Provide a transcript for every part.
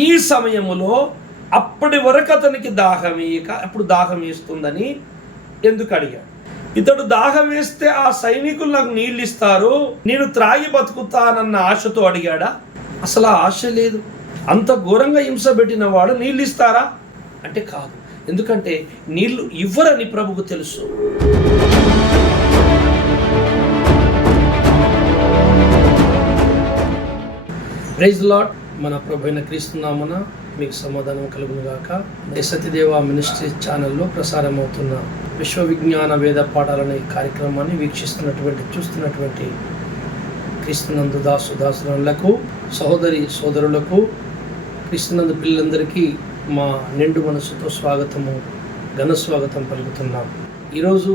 ఈ సమయములో అప్పటి వరకు అతనికి దాహం వేయక అప్పుడు దాహం వేస్తుందని ఎందుకు అడిగాడు? ఇతడు దాహం వేస్తే ఆ సైనికులు నాకు నీళ్ళు ఇస్తారు, నేను త్రాగి బతుకుతానన్న ఆశతో అడిగాడా? అసలు ఆ ఆశ లేదు. అంత ఘోరంగా హింస పెట్టిన వాడు నీళ్ళు ఇస్తారా అంటే కాదు. ఎందుకంటే నీళ్లు ఇవ్వరని ప్రభుకు తెలుసు. Praise Lord. మన ప్రభు అయిన క్రీస్తు నామమున మీకు సమాధానం కలుగును గాక. సత్యదేవ మినిస్ట్రీ ఛానల్లో ప్రసారం అవుతున్న విశ్వ విజ్ఞాన వేద పాఠాలనే కార్యక్రమాన్ని చూస్తున్నటువంటి క్రీస్తునందు దాసులకు, సహోదరి సోదరులకు, క్రీస్తునందు పిల్లలందరికీ మా నిండు మనసుతో స్వాగతము, ఘన స్వాగతం పలుకుతున్నాం. ఈరోజు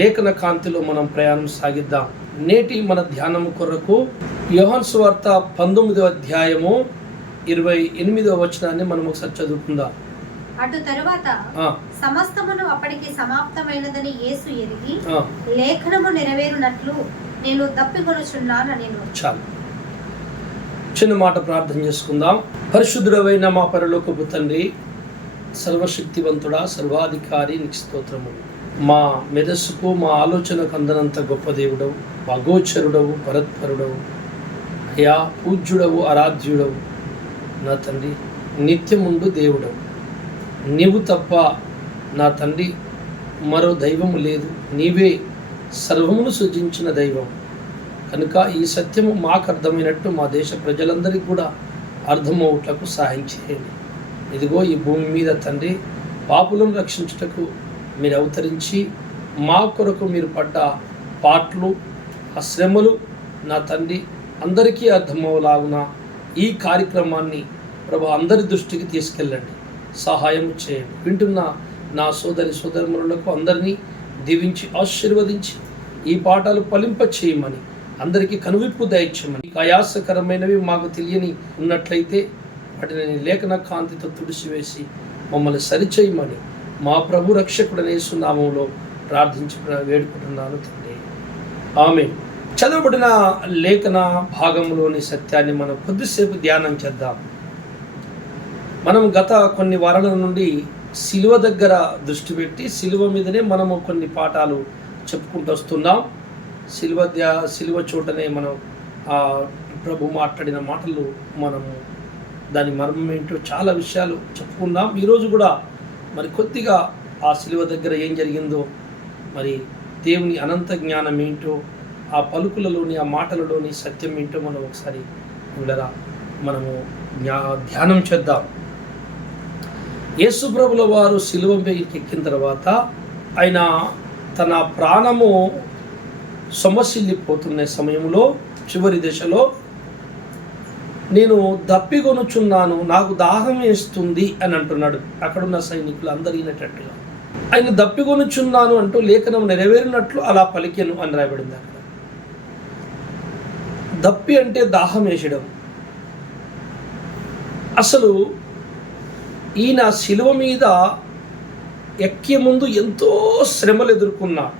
లేఖన కాంతిలో మనం ప్రయాణం సాగిద్దాం. నేటి మన ధ్యానము కొరకు యోహాను సువార్త 19వ అధ్యాయము 28వ వచనాన్ని మనం ఒకసారి చదువుకుందాం. అటు తరువాత సమస్తమును అప్పటికి సమాప్తమైనదని యేసు ఎరిగి లేఖనము నెరవేరునట్లు నేను తప్పికొనుచున్నానెను. చాలు, చిన్న మాట ప్రార్థన చేసుకుందాం. పరిశుద్ధుడవైన మా పరలోకపు తండ్రి, సర్వశక్తివంతుడా, సర్వాధికారి, నీకు స్తోత్రము. మా మెదస్సుకు, మా ఆలోచనకు అందనంత గొప్ప దేవుడవు, అగోచరుడవు, పరత్పరుడవు, అయా పూజ్యుడవు, ఆరాధ్యుడవు నా తండ్రి, నిత్యముండు దేవుడవు. నీవు తప్ప నా తండ్రి మరో దైవము లేదు. నీవే సర్వమును సృజించిన దైవం కనుక ఈ సత్యము మాకు అర్థమైనట్టు మా దేశ ప్రజలందరికీ కూడా అర్థమవుటకు సహాయం చేయండి. ఇదిగో ఈ భూమి మీద తండ్రి పాపులను రక్షించుటకు మీరు అవతరించి మా కొరకు మీరు పడ్డ పాటలు, ఆ శ్రమలు నా తండ్రి అందరికీ అర్థమవులాగున ఈ కార్యక్రమాన్ని ప్రభు అందరి దృష్టికి తీసుకెళ్ళండి, సహాయం చేయండి. వింటున్న నా సోదరులకు అందరినీ దీవించి ఆశీర్వదించి ఈ పాఠాలు ఫలింప చేయమని, అందరికీ కనువిప్పు దయచేయమని, ఆయాసకరమైనవి మాకు తెలియని ఉన్నట్లయితే వాటిని లేఖన కాంతితో తుడిసివేసి మమ్మల్ని సరిచేయమని మా ప్రభు రక్షకుడనే యేసు నామములో ప్రార్థించి వేడుకుంటున్నాను తండ్రి, ఆమేన్. చదవబడిన లేఖన భాగంలోని సత్యాన్ని మనం కొద్దిసేపు ధ్యానం చేద్దాం. మనం గత కొన్ని వారాల నుండి సిలువ దగ్గర దృష్టి పెట్టి సిలువ మీదనే మనము కొన్ని పాఠాలు చెప్పుకుంటూ వస్తున్నాం. సిలువ చోటనే మనం ప్రభు మాట్లాడిన మాటలు, మనము దాని మర్మం ఏంటో చాలా విషయాలు చెప్పుకున్నాం. ఈరోజు కూడా మరి కొద్దిగా ఆ సిలువ దగ్గర ఏం జరిగిందో, మరి దేవుని అనంత జ్ఞానం ఏంటో, ఆ పలుకులలోని, ఆ మాటలలోని సత్యం ఏంటో మనం ఒకసారి మనము ధ్యానం చేద్దాం. యేసు ప్రభుల వారు సిలువ మీదకి ఎక్కిన తర్వాత ఆయన తన ప్రాణము సొమ్మసిల్లిపోతున్న సమయంలో చివరి దశలో నేను దప్పికొనుచున్నాను, నాకు దాహం వేస్తుంది అని అంటున్నాడు. అక్కడున్న సైనికులు అందరూ వినేటట్టుగా ఆయన దప్పికొనుచున్నాను అంటూ లేఖనం నెరవేరినట్లు అలా పలికెను అని రాయబడింది. అక్కడ దప్పి అంటే దాహం వేసడం. అసలు ఈయన శిలువ మీద ఎక్కే ముందు ఎంతో శ్రమలు ఎదుర్కొన్నాడు.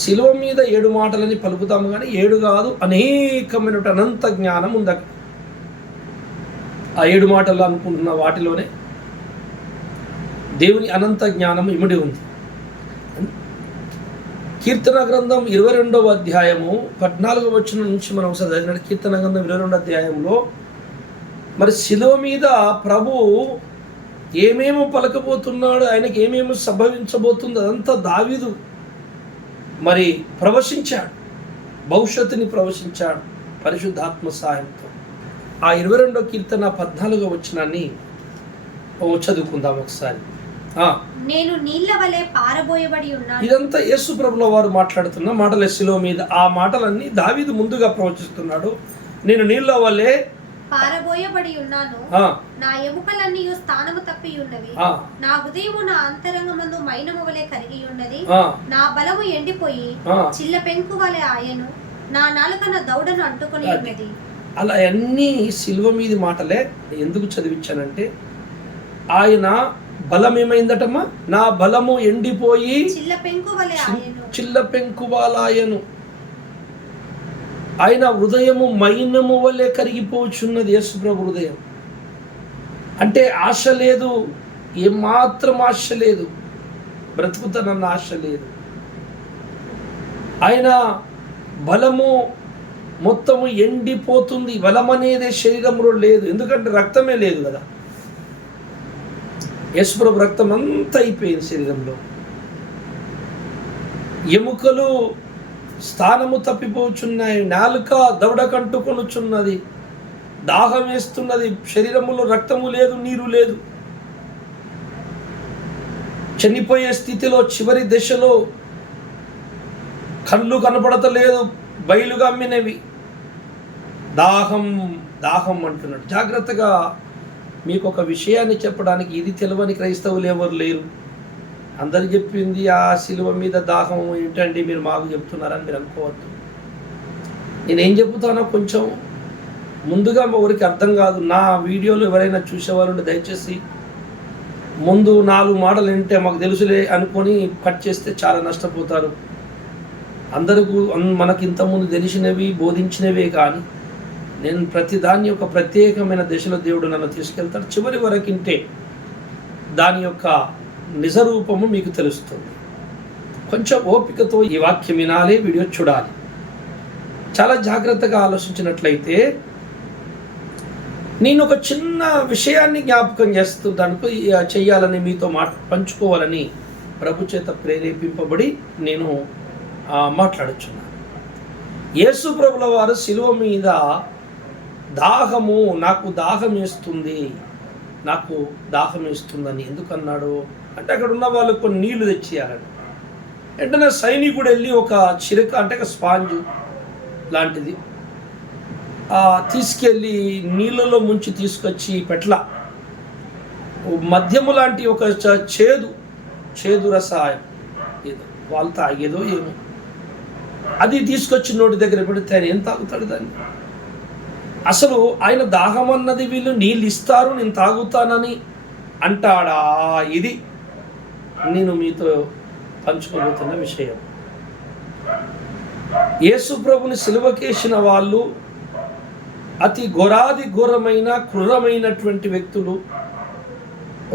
శిలువ మీద 7 మాటలని పలుకుతాము కానీ 7 కాదు, అనేకమైన అనంత జ్ఞానం ఉంది అక్కడ. ఆ 7 మాటలు అనుకుంటున్న వాటిలోనే దేవుని అనంత జ్ఞానం ఇమిడి ఉంది. కీర్తన గ్రంథం 22వ అధ్యాయము 14వ వచనం నుంచి మనం ఒకసారి చదివిన కీర్తన గ్రంథం 22వ అధ్యాయంలో మరి శిలువ మీద ప్రభు ఏమేమో పలకబోతున్నాడు, ఆయనకి ఏమేమో సంభవించబోతుందో అదంతా దావీదు మరి ప్రవశించాడు, భవిష్యత్తుని ప్రవశించాడు పరిశుద్ధాత్మ సహాయంతో. ఆ 22వ కీర్తన 14వ వచనాన్ని చదువుకుందాం ఒకసారి. నేను నీళ్ల వలె పారబోయబడి ఉన్నాను. ఇదంతా యేసు ప్రభుల వారు మాట్లాడుతున్న మాటలు. శిలువ మీద ఆ మాటలన్నీ దావీదు ముందుగా ప్రవచిస్తున్నాడు. నేను నీళ్ల వలె పారబోయబడి ఉన్నాను, నా ఎముకలన్నీ స్థానము తప్పి ఉన్నవి, నా హృదయము నా అంతరంగమందు మైనము వలె కరిగి ఉన్నది, నా బలము ఎండిపోయి చిల్ల పెంకు వలె ఆయను, నా నాలుకన దౌడను అంటుకొని ఉన్నది. అలా అన్ని సిలువ మీది మాటలే. ఎందుకు చదివించానంటే ఆయన బలం ఏమైందటమ్మా, నా బలము ఎండిపోయి చిల్ల పెంకు వలె ఆయను, ఆయన హృదయము మైనము వలె కరిగిపోచున్నది. యేసు ప్రభు హృదయం అంటే ఆశ లేదు, ఏమాత్రం ఆశ లేదు, బ్రతుకుతానన్న ఆశ లేదు. ఆయన బలము మొత్తము ఎండిపోతుంది, బలం అనేది శరీరంలో లేదు, ఎందుకంటే రక్తమే లేదు కదా. యేసుప్రభు రక్తం అంతా అయిపోయింది శరీరంలో. ఎముకలు స్థానము తప్పిపోచున్నాయి, నాలుక దవడకంటుకొనుచున్నది, దాహం వేస్తున్నది, శరీరములో రక్తము లేదు, నీరు లేదు. చనిపోయే స్థితిలో, చివరి దశలో కళ్ళు కనపడతలేదు, బయలుగా అమ్మినవి. దాహం దాహం అంటున్నాడు. జాగ్రత్తగా మీకు ఒక విషయాన్ని చెప్పడానికి, ఇది తెలియని క్రైస్తవులు ఎవరు లేరు. అందరు చెప్పింది ఆ శిలువ మీద దాహం ఏంటండి మీరు మాకు చెప్తున్నారని మీరు అనుకోవద్దు. నేనేం చెబుతానో కొంచెం ముందుగా మా ఊరికి అర్థం కాదు. నా వీడియోలు ఎవరైనా చూసేవాళ్ళు దయచేసి ముందు 4 మాటలు వింటే మాకు తెలుసులే అనుకొని కట్ చేస్తే చాలా నష్టపోతారు. అందరికీ మనకి ఇంతకుముందు తెలిసినవి బోధించినవే కానీ నేను ప్రతిదాన్ని ఒక ప్రత్యేకమైన దశలో దేవుడు నన్ను తీసుకెళ్తాడు. చివరి వరకు వింటే దాని యొక్క నిజరూపము మీకు తెలుస్తుంది. కొంచెం ఓపికతో ఈ వాక్యం వినాలి, వీడియో చూడాలి. చాలా జాగ్రత్తగా ఆలోచించినట్లయితే నేను ఒక చిన్న విషయాన్ని జ్ఞాపకం చేస్తానికి చెయ్యాలని మీతో పంచుకోవాలని ప్రభు చేత ప్రేరేపింపబడి నేను మాట్లాడుచున్నాను. యేసు ప్రభుల వారు శిలువ మీద దాహము, నాకు దాహం వేస్తుంది, నాకు దాహం వేస్తుందని ఎందుకన్నాడు అంటే అక్కడ ఉన్న వాళ్ళు కొన్ని నీళ్లు తెచ్చేయాలని. వెంటనే సైనికుడు వెళ్ళి ఒక చిరక అంటే ఒక స్పాంజు లాంటిది తీసుకెళ్ళి నీళ్ళలో ముంచి తీసుకొచ్చి పెట్ల మద్యము లాంటి ఒక చేదు రసాయం ఏదో వాళ్ళు తాగేదో ఏమో అది తీసుకొచ్చి నోటి దగ్గర పెడితే ఆయన ఏం తాగుతాడు దాన్ని? అసలు ఆయన దాహం అన్నది వీళ్ళు నీళ్ళు ఇస్తారు నేను తాగుతానని అంటాడా? ఇది నేను మీతో పంచుకోబోతున్న విషయం. యేసు ప్రభుని సిలువకేసిన వాళ్ళు అతి ఘోరమైన క్రూరమైనటువంటి వ్యక్తులు,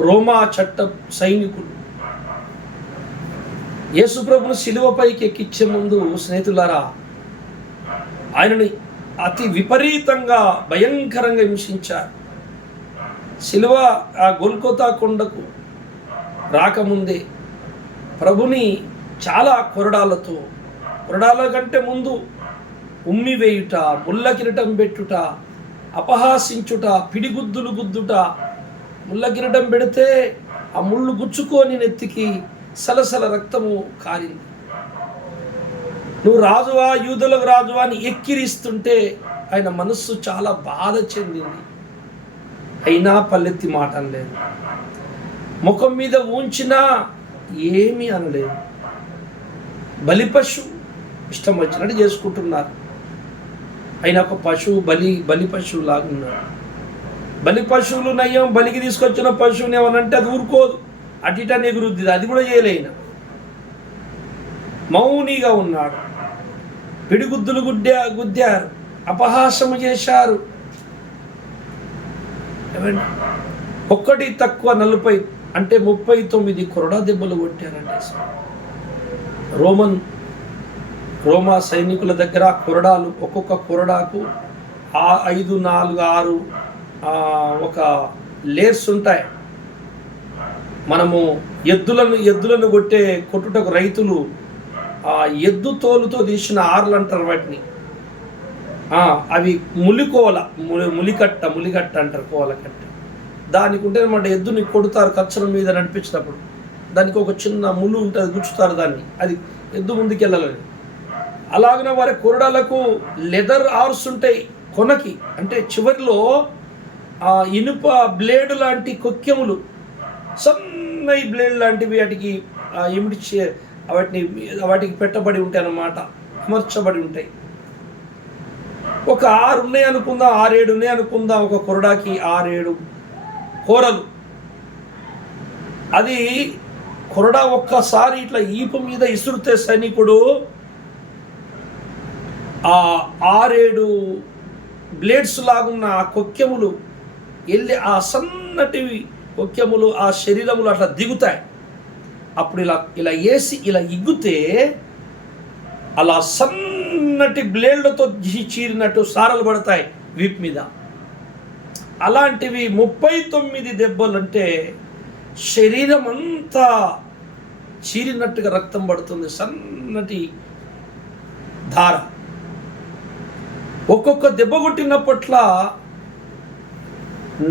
రోమా చట్ట సైనికులు. యేసు ప్రభుని సిలువపైకి ఎక్కించే ముందు స్నేహితులారా ఆయనని అతి విపరీతంగా భయంకరంగా హింసించారు. సిలువ ఆ గొల్గొతా కొండకు రాకముందే ప్రభుని చాలా కొరడాల కంటే ముందు ఉమ్మి వేయుట, ముళ్ళ కిరీటం పెట్టుట, అపహాసించుట, పిడిగుద్దులు గుద్దుట. ముళ్ళ కిరీటం పెడితే ఆ ముళ్ళు గుచ్చుకొని నెత్తికి సలసల రక్తము కారింది. నువ్వు రాజువా, యూదులకు రాజువా అని ఎక్కిరిస్తుంటే ఆయన మనస్సు చాలా బాధ చెందింది. అయినా పల్లెత్తి మాట అనలేదు, ముఖం మీద ఉంచినా ఏమీ అనలేదు. బలిపశు ఇష్టం వచ్చినట్టు చేసుకుంటున్నారు. ఆయన ఒక పశువు, బలి పశువు లాగా ఉన్నాడు. బలి పశువులు నయ్యం, బలికి తీసుకొచ్చిన పశువుని ఏమనంటే అది ఊరుకోదు, అటు ఇటు ఎగురుద్ది, అది కూడా చేయలేను. మౌనిగా ఉన్నాడు. పిడిగుద్దులు గుద్దారు, అపహాసము చేశారు. ఏమండి, ఒక్కటి తక్కువ 40 అంటే 39 కొరడా దెబ్బలు కొట్టారండి. రోమా సైనికుల దగ్గర కొరడాలు, ఒక్కొక్క కొరడాకు 5, 4, 6 ఒక లేయర్స్ ఉంటాయి. మనము ఎద్దులను కొట్టుటకు రైతులు ఎద్దు తోలుతో తీసిన ఆర్లు అంటారు వాటిని. అవి ములికట్ట అంటారు, కోలకట్ట. దానికి ఉంటే అన్నమాట ఎద్దుని కొడతారు కచ్చరం మీద నడిపించినప్పుడు. దానికి ఒక చిన్న ముళ్ళు ఉంటుంది, గుచ్చుతారు దాన్ని, అది ఎద్దు ముందుకు వెళ్ళాలని. అలాగనే వారి కొరడాలకు లెదర్ ఆర్స్ ఉంటాయి కొనకి, అంటే చివరిలో ఇనుప బ్లేడ్ లాంటి కొక్కెములు, సన్నయి బ్లేడ్ లాంటివి వాటికి వాటికి పెట్టబడి ఉంటాయి అన్నమాట, అమర్చబడి ఉంటాయి. ఒక 6 ఉన్నాయి అనుకుందాం, 6-7 ఉన్నాయి అనుకుందాం. ఒక కొరడాకి 6-7 కూరలు. అది కొరడా ఒక్కసారి ఇట్లా ఈపు మీద ఇసురుతే సైనికుడు 6-7 బ్లేడ్స్ లాగున్న ఆ కొక్కెములు వెళ్ళి ఆ సన్నటి కొక్కెములు ఆ శరీరములు అట్లా దిగుతాయి. అప్పుడు ఇలా ఇలా వేసి ఇలా ఇగ్గితే అలా సన్నటి బ్లేడ్లతో చీరినట్టు సారలు పడతాయి వీపు మీద. అలాంటివి 39 దెబ్బలు. అంటే శరీరం అంతా చీరినట్టుగా రక్తం పడుతుంది, సన్నటి ధార. ఒక్కొక్క దెబ్బ కొట్టినప్పట్ల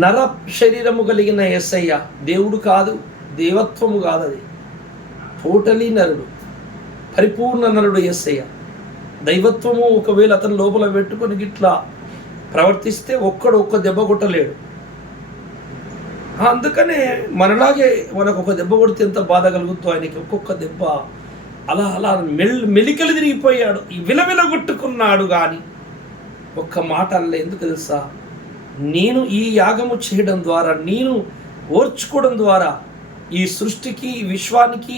నర శరీరము కలిగిన యేసయ్య దేవుడు కాదు, దేవత్వము కాదు, అది టోటలీ నరుడు, పరిపూర్ణ నరుడు యేసయ్య. దైవత్వము ఒకవేళ అతను లోపల పెట్టుకొని గిట్లా ప్రవర్తిస్తే ఒక్క దెబ్బ కొట్టలేడు. అందుకనే మనలాగే మనకు ఒక దెబ్బ కొడితే ఎంత బాధ కలుగుతుందో ఆయనకి ఒక్కొక్క దెబ్బ అలా అలా మెలికలు తిరిగిపోయాడు, విలవిలగొట్టుకున్నాడు. కానీ ఒక్క మాట అనలే. ఎందుకు తెలుసా? నేను ఈ యాగము చేయడం ద్వారా, నేను ఓర్చుకోవడం ద్వారా ఈ సృష్టికి, ఈ విశ్వానికి,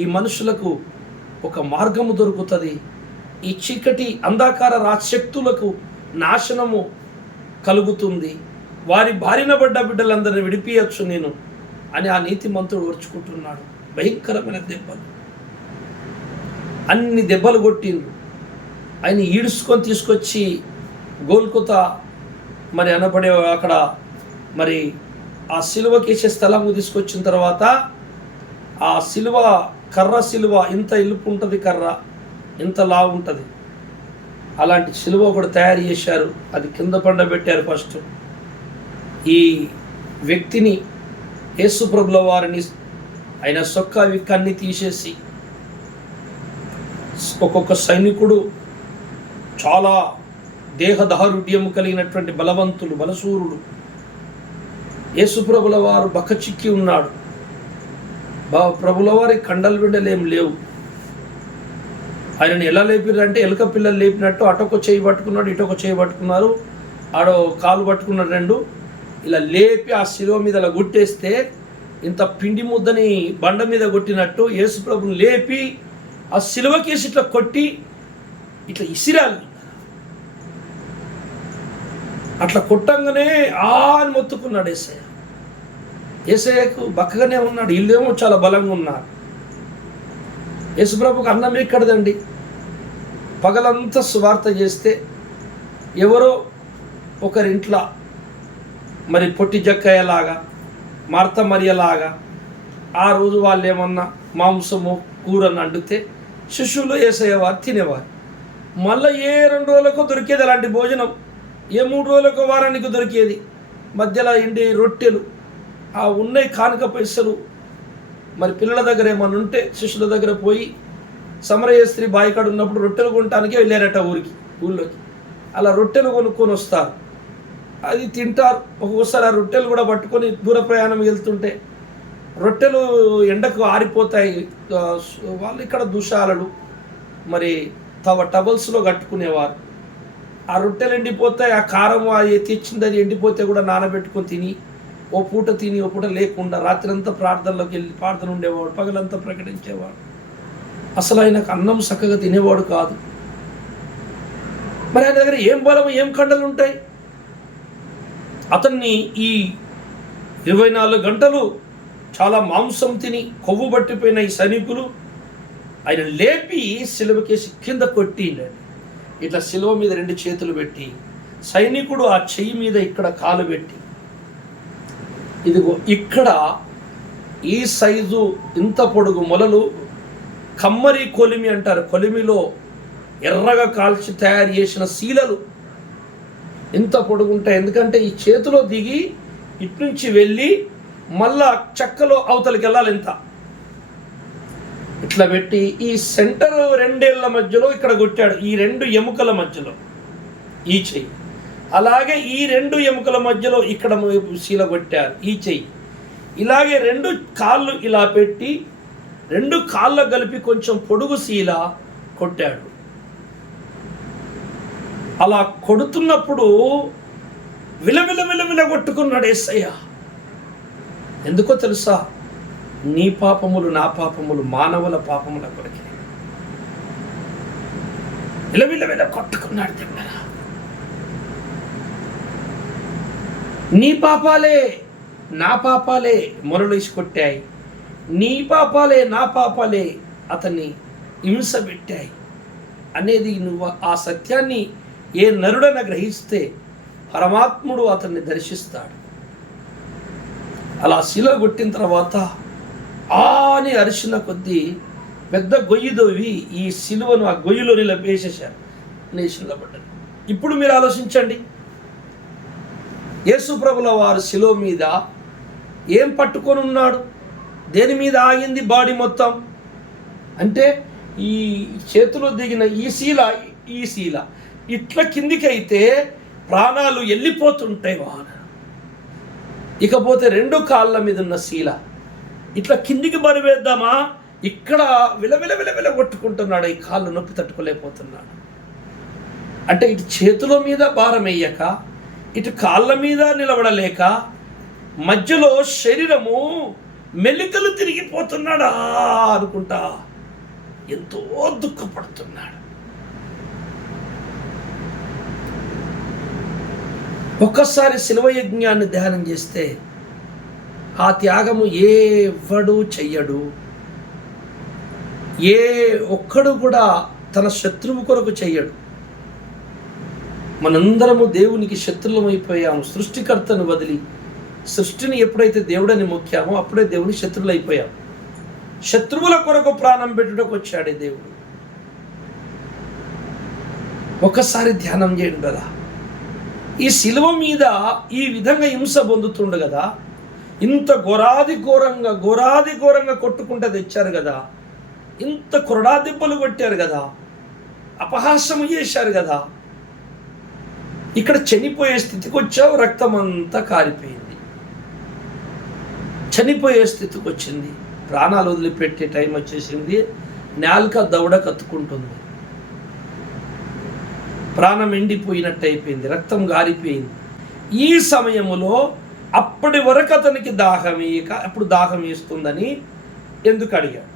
ఈ మనుషులకు ఒక మార్గము దొరుకుతుంది. ఈ చీకటి అంధకార రాశక్తులకు నాశనము కలుగుతుంది. వారి బారిన పడ్డ బిడ్డలందరినీ విడిపించచ్చు నేను అని ఆ నీతిమంతుడు ఓర్చుకుంటున్నాడు. భయంకరమైన దెబ్బలు, అన్ని దెబ్బలు కొట్టిండు. ఆయన ఈడ్చుకొని తీసుకొచ్చి గోల్కొతా మరి అనబడే అక్కడ మరి ఆ సిలువకేసే స్థలంకు తీసుకొచ్చిన తర్వాత ఆ సిలువ కర్ర, సిలువ ఇంత ఇలుపు ఉంటుంది, కర్ర ఇంత లావు ఉంటుంది. అలాంటి సిలువ ఒకటి తయారు చేశారు, అది కింద పండబెట్టారు. ఫస్ట్ ఈ వ్యక్తిని, యేసు ప్రభుల వారిని ఆయన సొక్క విక్కన్ని తీసేసి, ఒక్కొక్క సైనికుడు చాలా దేహదారుఢ్యం కలిగినటువంటి బలవంతులు, బలసూరుడు. యేసు ప్రభుల వారు బక్కచిక్కి ఉన్నాడు. ప్రభుల వారి కండలు బిడ్డలు ఏం లేవు. ఆయనను ఎలా లేపిరంటే ఎలుక పిల్లలు లేపినట్టు అటొక చేయి పట్టుకున్నాడు, ఇటొక చేయి పట్టుకున్నారు, ఆడో కాలు పట్టుకున్నాడు రెండు. ఇలా లేపి ఆ శిలువ మీద అలా గుట్టేస్తే ఇంత పిండి ముద్దని బండ మీద కొట్టినట్టు యేసు ప్రభుని లేపి ఆ శిలువకేసి ఇట్లా కొట్టి ఇట్లా ఇసిరాలి. అట్లా కొట్టంగానే అని మొత్తుకున్నాడు యేసయ్య. యేసయ్యకు బక్కగానే ఉన్నాడు, వీళ్ళేమో చాలా బలంగా ఉన్నారు. యేసుప్రభుకు అన్నం ఎక్కడదండి? పగలంతా సువార్త చేస్తే ఎవరో ఒకరింట్లో మరి పొట్టి జక్కయ్యలాగా, మార్త మరియలాగా ఆ రోజు వాళ్ళు ఏమన్నా మాంసము కూరని అండితే శిష్యులు యేసయ్య వారు తినేవారు. మళ్ళీ ఏ 2 రోజులకు దొరికేది అలాంటి భోజనం, ఏ 3 రోజులకు వారానికి దొరికేది. మధ్యలో ఎండి రొట్టెలు, ఆ ఉన్నాయి కానుక పైసలు. మరి పిల్లల దగ్గర ఏమన్నా ఉంటే శిష్యుల దగ్గర పోయి సమరయ స్త్రీ బాయికాడు ఉన్నప్పుడు రొట్టెలు కొనటానికి వెళ్ళారట ఊళ్ళోకి. అలా రొట్టెలు కొనుక్కొని వస్తారు, అది తింటారు. ఒక్కొక్కసారి ఆ రొట్టెలు కూడా పట్టుకొని దూర ప్రయాణం వెళ్తుంటే రొట్టెలు ఎండకు ఆరిపోతాయి. వాళ్ళు ఇక్కడ దుశాలలు మరి టబల్స్లో కట్టుకునేవారు. ఆ రొట్టెలు ఎండిపోతాయి, ఆ కారం తెచ్చింది అది ఎండిపోతే కూడా నానబెట్టుకొని తిని, ఓ పూట తిని ఓ పూట లేకుండా రాత్రంతా ప్రార్థనలోకి వెళ్ళి ప్రార్థన ఉండేవాడు, పగలంతా ప్రకటించేవాడు. అసలు ఆయనకు అన్నం చక్కగా తినేవాడు కాదు. మరి ఆయన దగ్గర ఏం బలం, ఏం కండలు ఉంటాయి? అతన్ని ఈ 24 గంటలు చాలా మాంసం తిని కొవ్వు పట్టిపోయిన ఈ సైనికులు ఆయన లేపి సిలువకేసి కింద కొట్టిండండి. ఇట్లా సిలువ మీద 2 చేతులు పెట్టి, సైనికుడు ఆ చెయ్యి మీద ఇక్కడ కాలు పెట్టి, ఇదిగో ఇక్కడ ఈ సైజు ఇంత పొడుగు మొలలు, కమ్మరి కొలిమి అంటారు, కొలిమిలో ఎర్రగా కాల్చి తయారు చేసిన శీలలు ఇంత పొడుగుంటాయి. ఎందుకంటే ఈ చేతిలో దిగి ఇట్నుంచి వెళ్ళి మళ్ళా చెక్కలో అవతలికి వెళ్ళాలి. ఇంత ఇట్లా పెట్టి ఈ సెంటర్ 2 ఏళ్ల మధ్యలో ఇక్కడ కొట్టాడు, ఈ 2 ఎముకల మధ్యలో ఈ చెయ్యి. అలాగే ఈ 2 ఎముకల మధ్యలో ఇక్కడ శీల కొట్టారు ఈ చెయ్యి. ఇలాగే 2 కాళ్ళు ఇలా పెట్టి 2 కాళ్ళ కలిపి కొంచెం పొడుగు శీల కొట్టాడు. అలా కొడుతున్నప్పుడు విలవిల కొట్టుకున్నాడు యేసయ్య. ఎందుకో తెలుసా? నీ పాపములు, నా పాపములు, మానవుల పాపముల కొరకే విలవిల కొట్టుకున్నాడు. దగ్గర నీ పాపాలే నా పాపాలే మొరలేసి కొట్టాయి, నీ పాపాలే నా పాపాలే అతన్ని హింస పెట్టాయి అనేది నువ్వు ఆ సత్యాన్ని ఏ నరుడన గ్రహిస్తే పరమాత్ముడు అతన్ని దర్శిస్తాడు. అలా శిల కొట్టిన తర్వాత అని అరిచిన కొద్దీ పెద్ద గొయ్యి దోవి ఈ శిలువను ఆ గొయ్యిలో వేసేశారు, నేషన్లో పడ్డారు. ఇప్పుడు మీరు ఆలోచించండి, యేసు ప్రభుల వారు శిలువ మీద ఏం పట్టుకొని ఉన్నాడు, దేని మీద ఆగింది బాడీ మొత్తం అంటే ఈ చేతిలో దిగిన ఈ శీల ఇట్లా కిందికి అయితే ప్రాణాలు వెళ్ళిపోతుంటాయి వాన. ఇకపోతే రెండు కాళ్ళ మీద ఉన్న శీల ఇట్లా కిందికి బరివేద్దామా, ఇక్కడ విలవిల కొట్టుకుంటున్నాడు, ఈ కాళ్ళు నొప్పి తట్టుకోలేకపోతున్నాడు. అంటే ఇటు చేతుల మీద భారం వేయక ఇటు కాళ్ళ మీద నిలబడలేక మధ్యలో శరీరము మెలికలు తిరిగిపోతున్నాడా అనుకుంటా ఎంతో దుఃఖపడుతున్నాడు. ఒక్కసారి శిలువ యజ్ఞాన్ని ధ్యానం చేస్తే ఆ త్యాగము ఎవడు చెయ్యడు, ఏ ఒక్కడు కూడా తన శత్రువు కొరకు చెయ్యడు. మనందరము దేవునికి శత్రువులమైపోయాము. సృష్టికర్తను వదిలి సృష్టిని ఎప్పుడైతే దేవుడని మొక్కామో అప్పుడే దేవుని శత్రువులు అయిపోయాము. శత్రువుల కొరకు ప్రాణం పెట్టుటకు వచ్చాడే దేవుడు. ఒకసారి ధ్యానం చేయండి కదా, ఈ శిలువ మీద ఈ విధంగా హింస పొందుతుండు కదా, ఇంత ఘోరాది ఘోరంగా కొట్టుకుంటే తెచ్చారు కదా, ఇంత కొరడా దెబ్బలు కొట్టారు కదా, అపహాస్యము చేశారు కదా, ఇక్కడ చనిపోయే స్థితికి వచ్చావు, రక్తం అంతా కారిపోయింది, చనిపోయే స్థితికి వచ్చింది, ప్రాణాలు వదిలిపెట్టే టైం వచ్చేసింది, నాలుక దవడ కత్తుకుంటుంది, ప్రాణం ఎండిపోయినట్టు అయిపోయింది, రక్తం గారిపోయింది. ఈ సమయములో అప్పటి వరకు అతనికి అప్పుడు దాహం వేస్తుందని ఎందుకు అడిగాడు?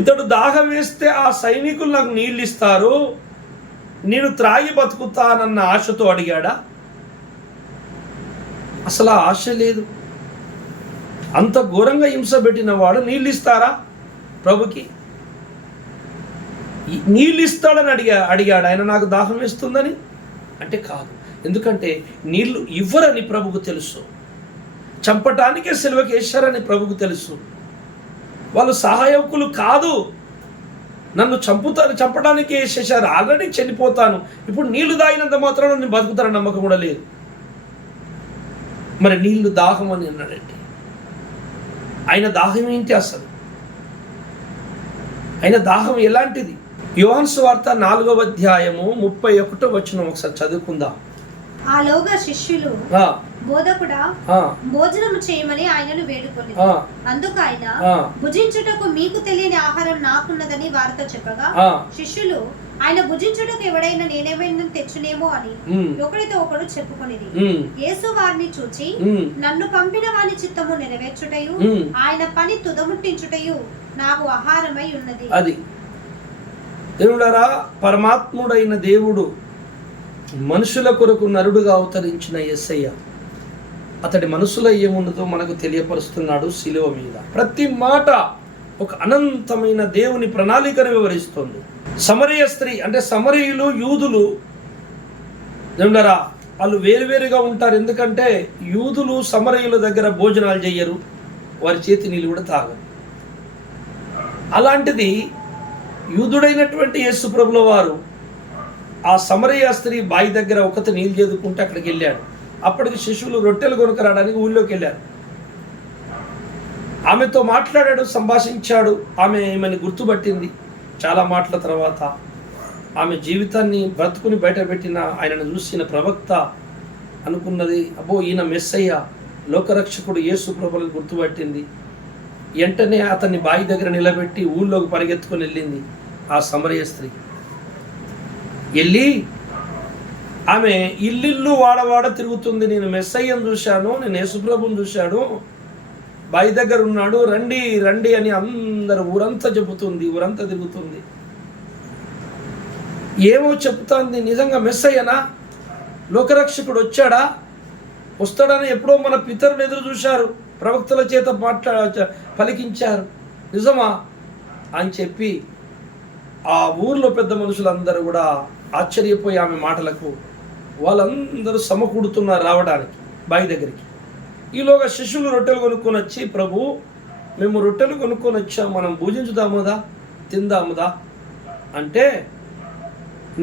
ఇతడు దాహం వేస్తే ఆ సైనికులు నాకు నీళ్ళు ఇస్తారు, నేను త్రాగి బతుకుతానన్న ఆశతో అడిగాడా? అసలు ఆ ఆశ లేదు. అంత ఘోరంగా హింస పెట్టిన వాడు నీళ్ళు ఇస్తారా ప్రభుకి? నీళ్ళు ఇస్తాడని అడిగాడు ఆయన, నాకు దాహం వేస్తుందని అంటే కాదు. ఎందుకంటే నీళ్లు ఇవ్వరని ప్రభుకు తెలుసు, చంపటానికే సిలువకి వేశారని ప్రభుకు తెలుసు. వాళ్ళు సహాయకులు కాదు, నన్ను చంపడానికి వేసేసారు, ఆల్రెడీ చనిపోతాను, ఇప్పుడు నీళ్లు తాగినంత మాత్రం నేను బతుకుతానని నమ్మకం కూడా లేదు. మరి నీళ్లు దాహం అని అన్నాడండి. ఆయన దాహం ఏంటి అసలు? ఆయన దాహం ఎలాంటిది? యోహాను సువార్త 4వ అధ్యాయము 31వ వచనం ఒకసారి చదువుకుందాం. ఆలోగా శిష్యులు బోధకుడా భోజనము చేయమని ఆయనను వేడుకొని, అందుకు ఆయన భుజించుటకు మీకు తెలియని ఆహారం నాకున్నదని వారితో చెప్పగా, శిష్యులు ఆయన భుజించుటకు ఎవడైనా నేనేమైనా తెచ్చునేమో అని ఒకరితో ఒకడు చెప్పుకొనిది. యేసు వారిని చూచి, నన్ను పంపిన వాని చిత్తము నెరవేర్చుటయు ఆయన పని తుదముట్టించుటయు నాకు ఆహారమై ఉన్నది. అది దేవుడారా, పరమాత్ముడైన దేవుడు మనుషుల కొరకు నరుడుగా అవతరించిన యేసయ్య అతడి మనసులో ఏమున్నదో మనకు తెలియపరుస్తున్నాడు శిలువ మీద. ప్రతి మాట ఒక అనంతమైన దేవుని ప్రణాళికను వివరిస్తుంది. సమరయ స్త్రీ అంటే సమరయులు యూదులు దేవుడారా, వాళ్ళు వేరువేరుగా ఉంటారు. ఎందుకంటే యూదులు సమరయుల దగ్గర భోజనాలు చెయ్యరు, వారి చేతి నీళ్ళు కూడా తాగరు. అలాంటిది యూదుడైనటువంటి యేసు ప్రభుల వారు ఆ సమరయ స్త్రీ బావి దగ్గర ఒకటి నీళ్ళు చేదుకుంటే అక్కడికి వెళ్ళాడు. అప్పటికి శిష్యులు రొట్టెలు కొనుక్కరాడానికి ఊళ్ళోకి వెళ్ళారు. ఆమెతో మాట్లాడాడు, సంభాషించాడు. ఆమె ఈమెని గుర్తుపట్టింది. చాలా మాటల తర్వాత ఆమె జీవితాన్ని బ్రతుకుని బయటపెట్టిన ఆయనను చూసిన ప్రవక్త అనుకున్నది, అబ్బో ఈయన మెస్సయ్య లోకరక్షకుడు యేసు ప్రభులను గుర్తుపట్టింది. వెంటనే అతన్ని బావి దగ్గర నిలబెట్టి ఊళ్ళోకి పరిగెత్తుకొని వెళ్ళింది ఆ సమరయ స్త్రీ. వెళ్ళి ఆమె ఇల్లు వాడవాడ తిరుగుతుంది, నేను మెస్సయ్యను చూశాను, నేను యేసుప్రభుని చూశాను, బావి దగ్గర ఉన్నాడు, రండి రండి అని అందరు ఊరంతా చెబుతుంది, ఊరంతా తిరుగుతుంది. ఏమో చెప్తాంది, నిజంగా మెస్సయ్యనా, లోకరక్షకుడు వచ్చాడా, వస్తాడని ఎప్పుడో మన పితరులు ఎదురు చూశారు, ప్రవక్తల చేత పలికించారు, నిజమా అని చెప్పి ఆ ఊర్లో పెద్ద మనుషులందరూ కూడా ఆశ్చర్యపోయి ఆమె మాటలకు వాళ్ళందరూ సమకూడుతున్నారు రావడానికి బావి దగ్గరికి. ఈలోగా శిష్యులు రొట్టెలు కొనుక్కొని వచ్చి, ప్రభు మేము రొట్టెలు కొనుక్కొని వచ్చాం, మనం భుజించుదాముదా, తిందాముదా అంటే,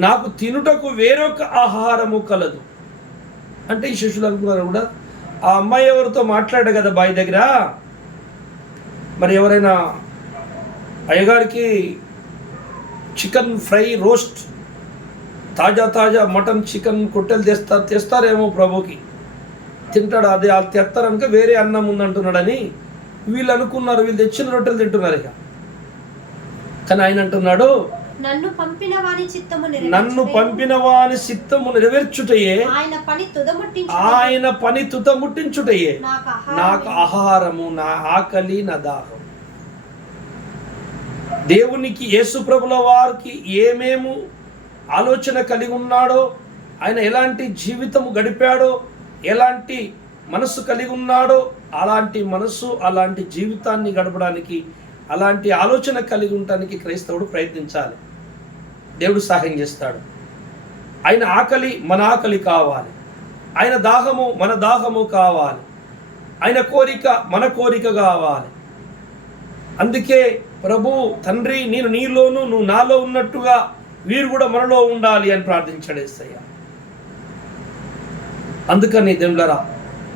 నాకు తినుటకు వేరొక ఆహారము కలదు అంటే ఈ శిష్యులు అనుకున్నారు కూడా, ఆ అమ్మాయి ఎవరితో మాట్లాడాడు కదా బావి దగ్గర, మరి ఎవరైనా అయ్యగారికి చికెన్ ఫ్రై రోస్ట్, తాజా మటన్ చికెన్ కొట్టెలు తెస్తారేమో ప్రభుకి, తింటాడు, అది తెస్తారనుక వేరే అన్నం ఉందంటున్నాడని వీళ్ళు అనుకున్నారు. వీళ్ళు తెచ్చిన రొట్టెలు తింటున్నారు ఇక. కానీ ఆయన అంటున్నాడు, నన్ను పంపిన వాని చిత్తము నెరవేర్చుటయే ఆయన పని తుదముట్టించుటయే నాకు ఆహారము, నా ఆకలి, నా దాహం. దేవునికి, యేసుప్రభుల వారికి ఏమేము ఆలోచన కలిగి ఉన్నాడో, ఆయన ఎలాంటి జీవితము గడిపాడో, ఎలాంటి మనస్సు కలిగి ఉన్నాడో, అలాంటి మనస్సు అలాంటి జీవితాన్ని గడపడానికి, అలాంటి ఆలోచన కలిగి ఉండటానికి క్రైస్తవుడు ప్రయత్నించాలి. దేవుడు సహాయం చేస్తాడు. ఆయన ఆకలి మన ఆకలి కావాలి, ఆయన దాహము మన దాహము కావాలి, ఆయన కోరిక మన కోరిక కావాలి. అందుకే ప్రభు తండ్రి, నేను నీలోను నువ్వు నాలో ఉన్నట్టుగా వీరు కూడా మనలో ఉండాలి అని ప్రార్థించాడు యేసయ్య. అందుకని దేవులారా,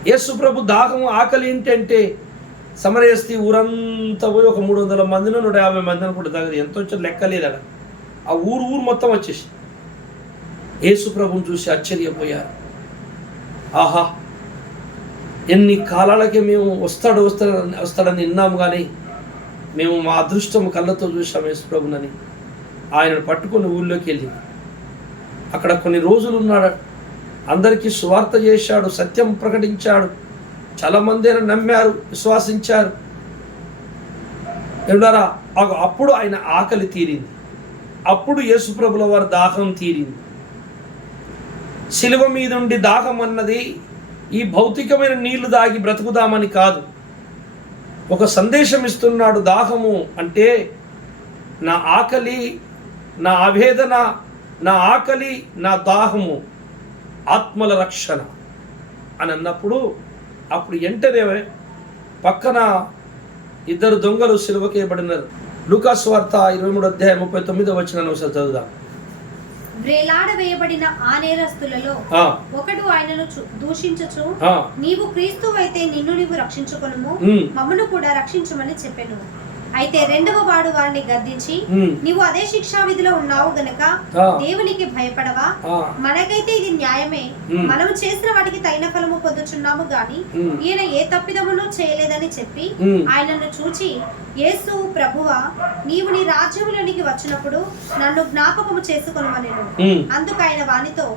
యేసు ప్రభు దాహము ఆకలి ఏంటంటే, సమరయ స్త్రీ ఊరంతా పోయి ఒక 300 మందినో 150 మందిని కూడా దగ్గర ఎంత వచ్చారు లెక్కలేదు అక్కడ. ఆ ఊరు మొత్తం వచ్చేసి యేసు ప్రభుని చూసి ఆశ్చర్యపోయారు. ఆహా, ఎన్ని కాలాలకే మేము వస్తాడని విన్నాము, కానీ మేము మా అదృష్టం కళ్ళతో చూసాం యేసు ప్రభునని. ఆయనను పట్టుకొని ఊళ్ళోకి వెళ్ళి అక్కడ కొన్ని రోజులు ఉన్నాడు, అందరికీ సువార్త చేశాడు, సత్యం ప్రకటించాడు, చాలామంది ఆయన నమ్మారు, విశ్వాసించారు. ఎవడారా, అప్పుడు ఆయన ఆకలి తీరింది, అప్పుడు యేసుప్రభుల వారి దాహం తీరింది. శిలువ మీద ఉండి దాహం అన్నది ఈ భౌతికమైన నీళ్లు దాగి బ్రతుకుదామని కాదు, ఒక సందేశం ఇస్తున్నాడు. దాహము అంటే నా ఆకలి, నా ఆవేదన, నా ఆకలి, నా దాహము ఆత్మల రక్షణ అని అన్నప్పుడు, అప్పుడు వెంటనే పక్కన 2 దొంగలు సిలువకేయబడినారు. లూకాసు వార్త 23:39 ఒకసారి చదువుదాం. వేలాడవేయబడిన ఆ నేరస్తులలో ఒకడు ఆయనను దూషించుచు, నీవు క్రీస్తువైతే నిన్ను నీవు రక్షించుకొనుము, మమ్మను కూడా రక్షించమని చెప్పెను. అయితే రెండవ వాడు వారిని గద్దించి, నీవు అదే శిక్షా విధిలో ఉన్నావు గనక దేవునికి భయపడవా? మనకైతే ఇది న్యాయమే, మనము చేసిన వాటికి తగిన ఫలము పొందుచున్నాము గాని ఈయన ఏ తప్పిదమును చేయలేదని చెప్పి ఆయనను చూచి, యేసు ప్రభువా, నీవు నీ రాజ్యములోనికి వచ్చినప్పుడు నన్ను జ్ఞాపకము చేసుకొనుమనెను. అందుకు ఆయన వానితో,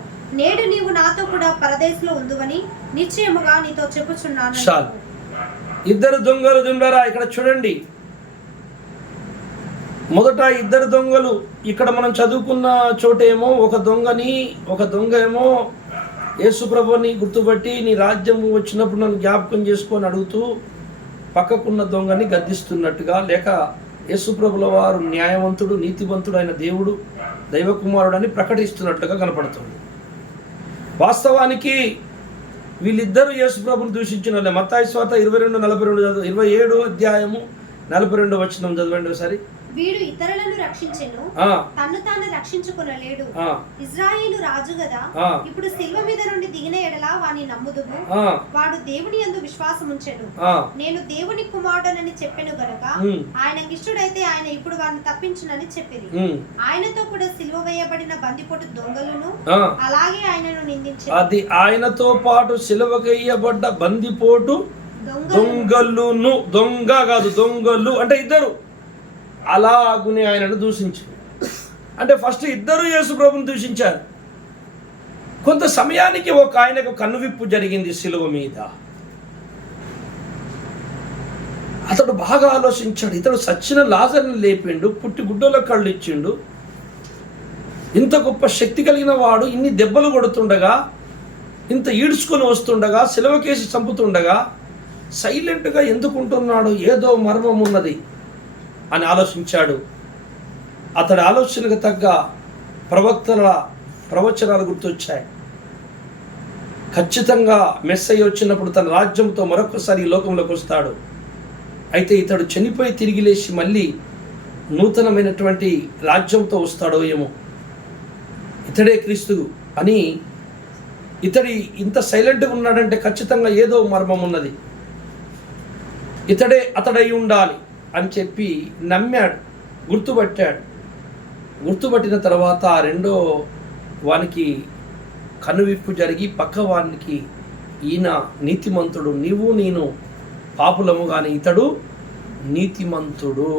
నేడు నీవు నాతో కూడా పరదేశంలో ఉందువని నిశ్చయముగా నీతో చెప్పుచున్నాను. 2 దొంగలు దుండరా, ఇక్కడ చూడండి. మొదట 2 దొంగలు, ఇక్కడ మనం చదువుకున్న చోటేమో ఒక దొంగ ఏమో యేసుప్రభుని గుర్తుపట్టి నీ రాజ్యం వచ్చినప్పుడు నన్ను జ్ఞాపకం చేసుకొని అడుగుతూ పక్కకున్న దొంగని గద్దిస్తున్నట్టుగా, లేక యేసుప్రభుల వారు న్యాయవంతుడు, నీతివంతుడు అయిన దేవుడు, దైవకుమారుడు అని ప్రకటిస్తున్నట్టుగా కనపడుతుంది. వాస్తవానికి వీళ్ళిద్దరూ యేసుప్రభుని దూషించిన వాళ్ళే. మత్తాయి సువార్త 22:42 27 అధ్యాయము 42 వచనం చదవండి ఒకసారి. వీడు ఇతరులను రక్షించెను, తన్ను తాను రక్షించుకొనలేడు. ఇజ్రాయేలు రాజు గదా, ఇప్పుడు సిల్వ మీద నుండి దిగిన ఎడల వాని నమ్ముదుము. వాడు దేవుని యందు విశ్వాసం ఉంచెను, నేను దేవుని కుమారుడనని చెప్పెను గనుక ఆయనకి ఇష్టడైతే ఆయన ఇప్పుడు వారిని తప్పించునని చెప్పిరి. ఆయనతో కూడా సిల్వ వేయబడిన బందిపోటు దొంగలను అలాగే ఆయనను నిందించారు. అది ఆయనతో పాటు సిలువ వేయబడ్డ బందిపోటు దొంగలును, దొంగ కాదు దొంగలు అంటే ఇద్దరు, అలాగునే ఆయనను దూషించారు. అంటే ఫస్ట్ 2 యేసు ప్రభుని దూషించారు. కొంత సమయానికి ఆయనకు కన్నువిప్పు జరిగింది సిలువ మీద. అతడు బాగా ఆలోచించాడు, ఇతడు సచ్చిన లాజరుని లేపిండు, పుట్టి గుడ్డలో కళ్ళు ఇచ్చిండు, ఇంత గొప్ప శక్తి కలిగిన వాడు ఇన్ని దెబ్బలు కొడుతుండగా ఇంత ఈడ్చుకొని వస్తుండగా, సిలువకేసి చంపుతుండగా సైలెంట్గా ఎందుకుంటున్నాడు? ఏదో మర్మం ఉన్నది అని ఆలోచించాడు. అతడి ఆలోచనకు తగ్గ ప్రవక్తల ప్రవచనాలు గుర్తొచ్చాయి. ఖచ్చితంగా మెస్సయ్య వచ్చినప్పుడు తన రాజ్యంతో మరొకసారి ఈ లోకంలోకి వస్తాడు. అయితే ఇతడు చనిపోయి తిరిగి లేచి మళ్ళీ నూతనమైనటువంటి రాజ్యంతో వస్తాడో ఏమో, ఇతడే క్రీస్తు అని. ఇతడి ఇంత సైలెంట్గా ఉన్నాడంటే ఖచ్చితంగా ఏదో మర్మం ఉన్నది, అతడై ఉండాలి అని చెప్పి నమ్మాడు, గుర్తుపట్టాడు. గుర్తుపట్టిన తర్వాత రెండో వానికి కనువిప్పు జరిగి పక్క వానికి, ఈయన నీతిమంతుడు, నీవు నేను పాపులము కానీ ఇతడు నీతిమంతుడు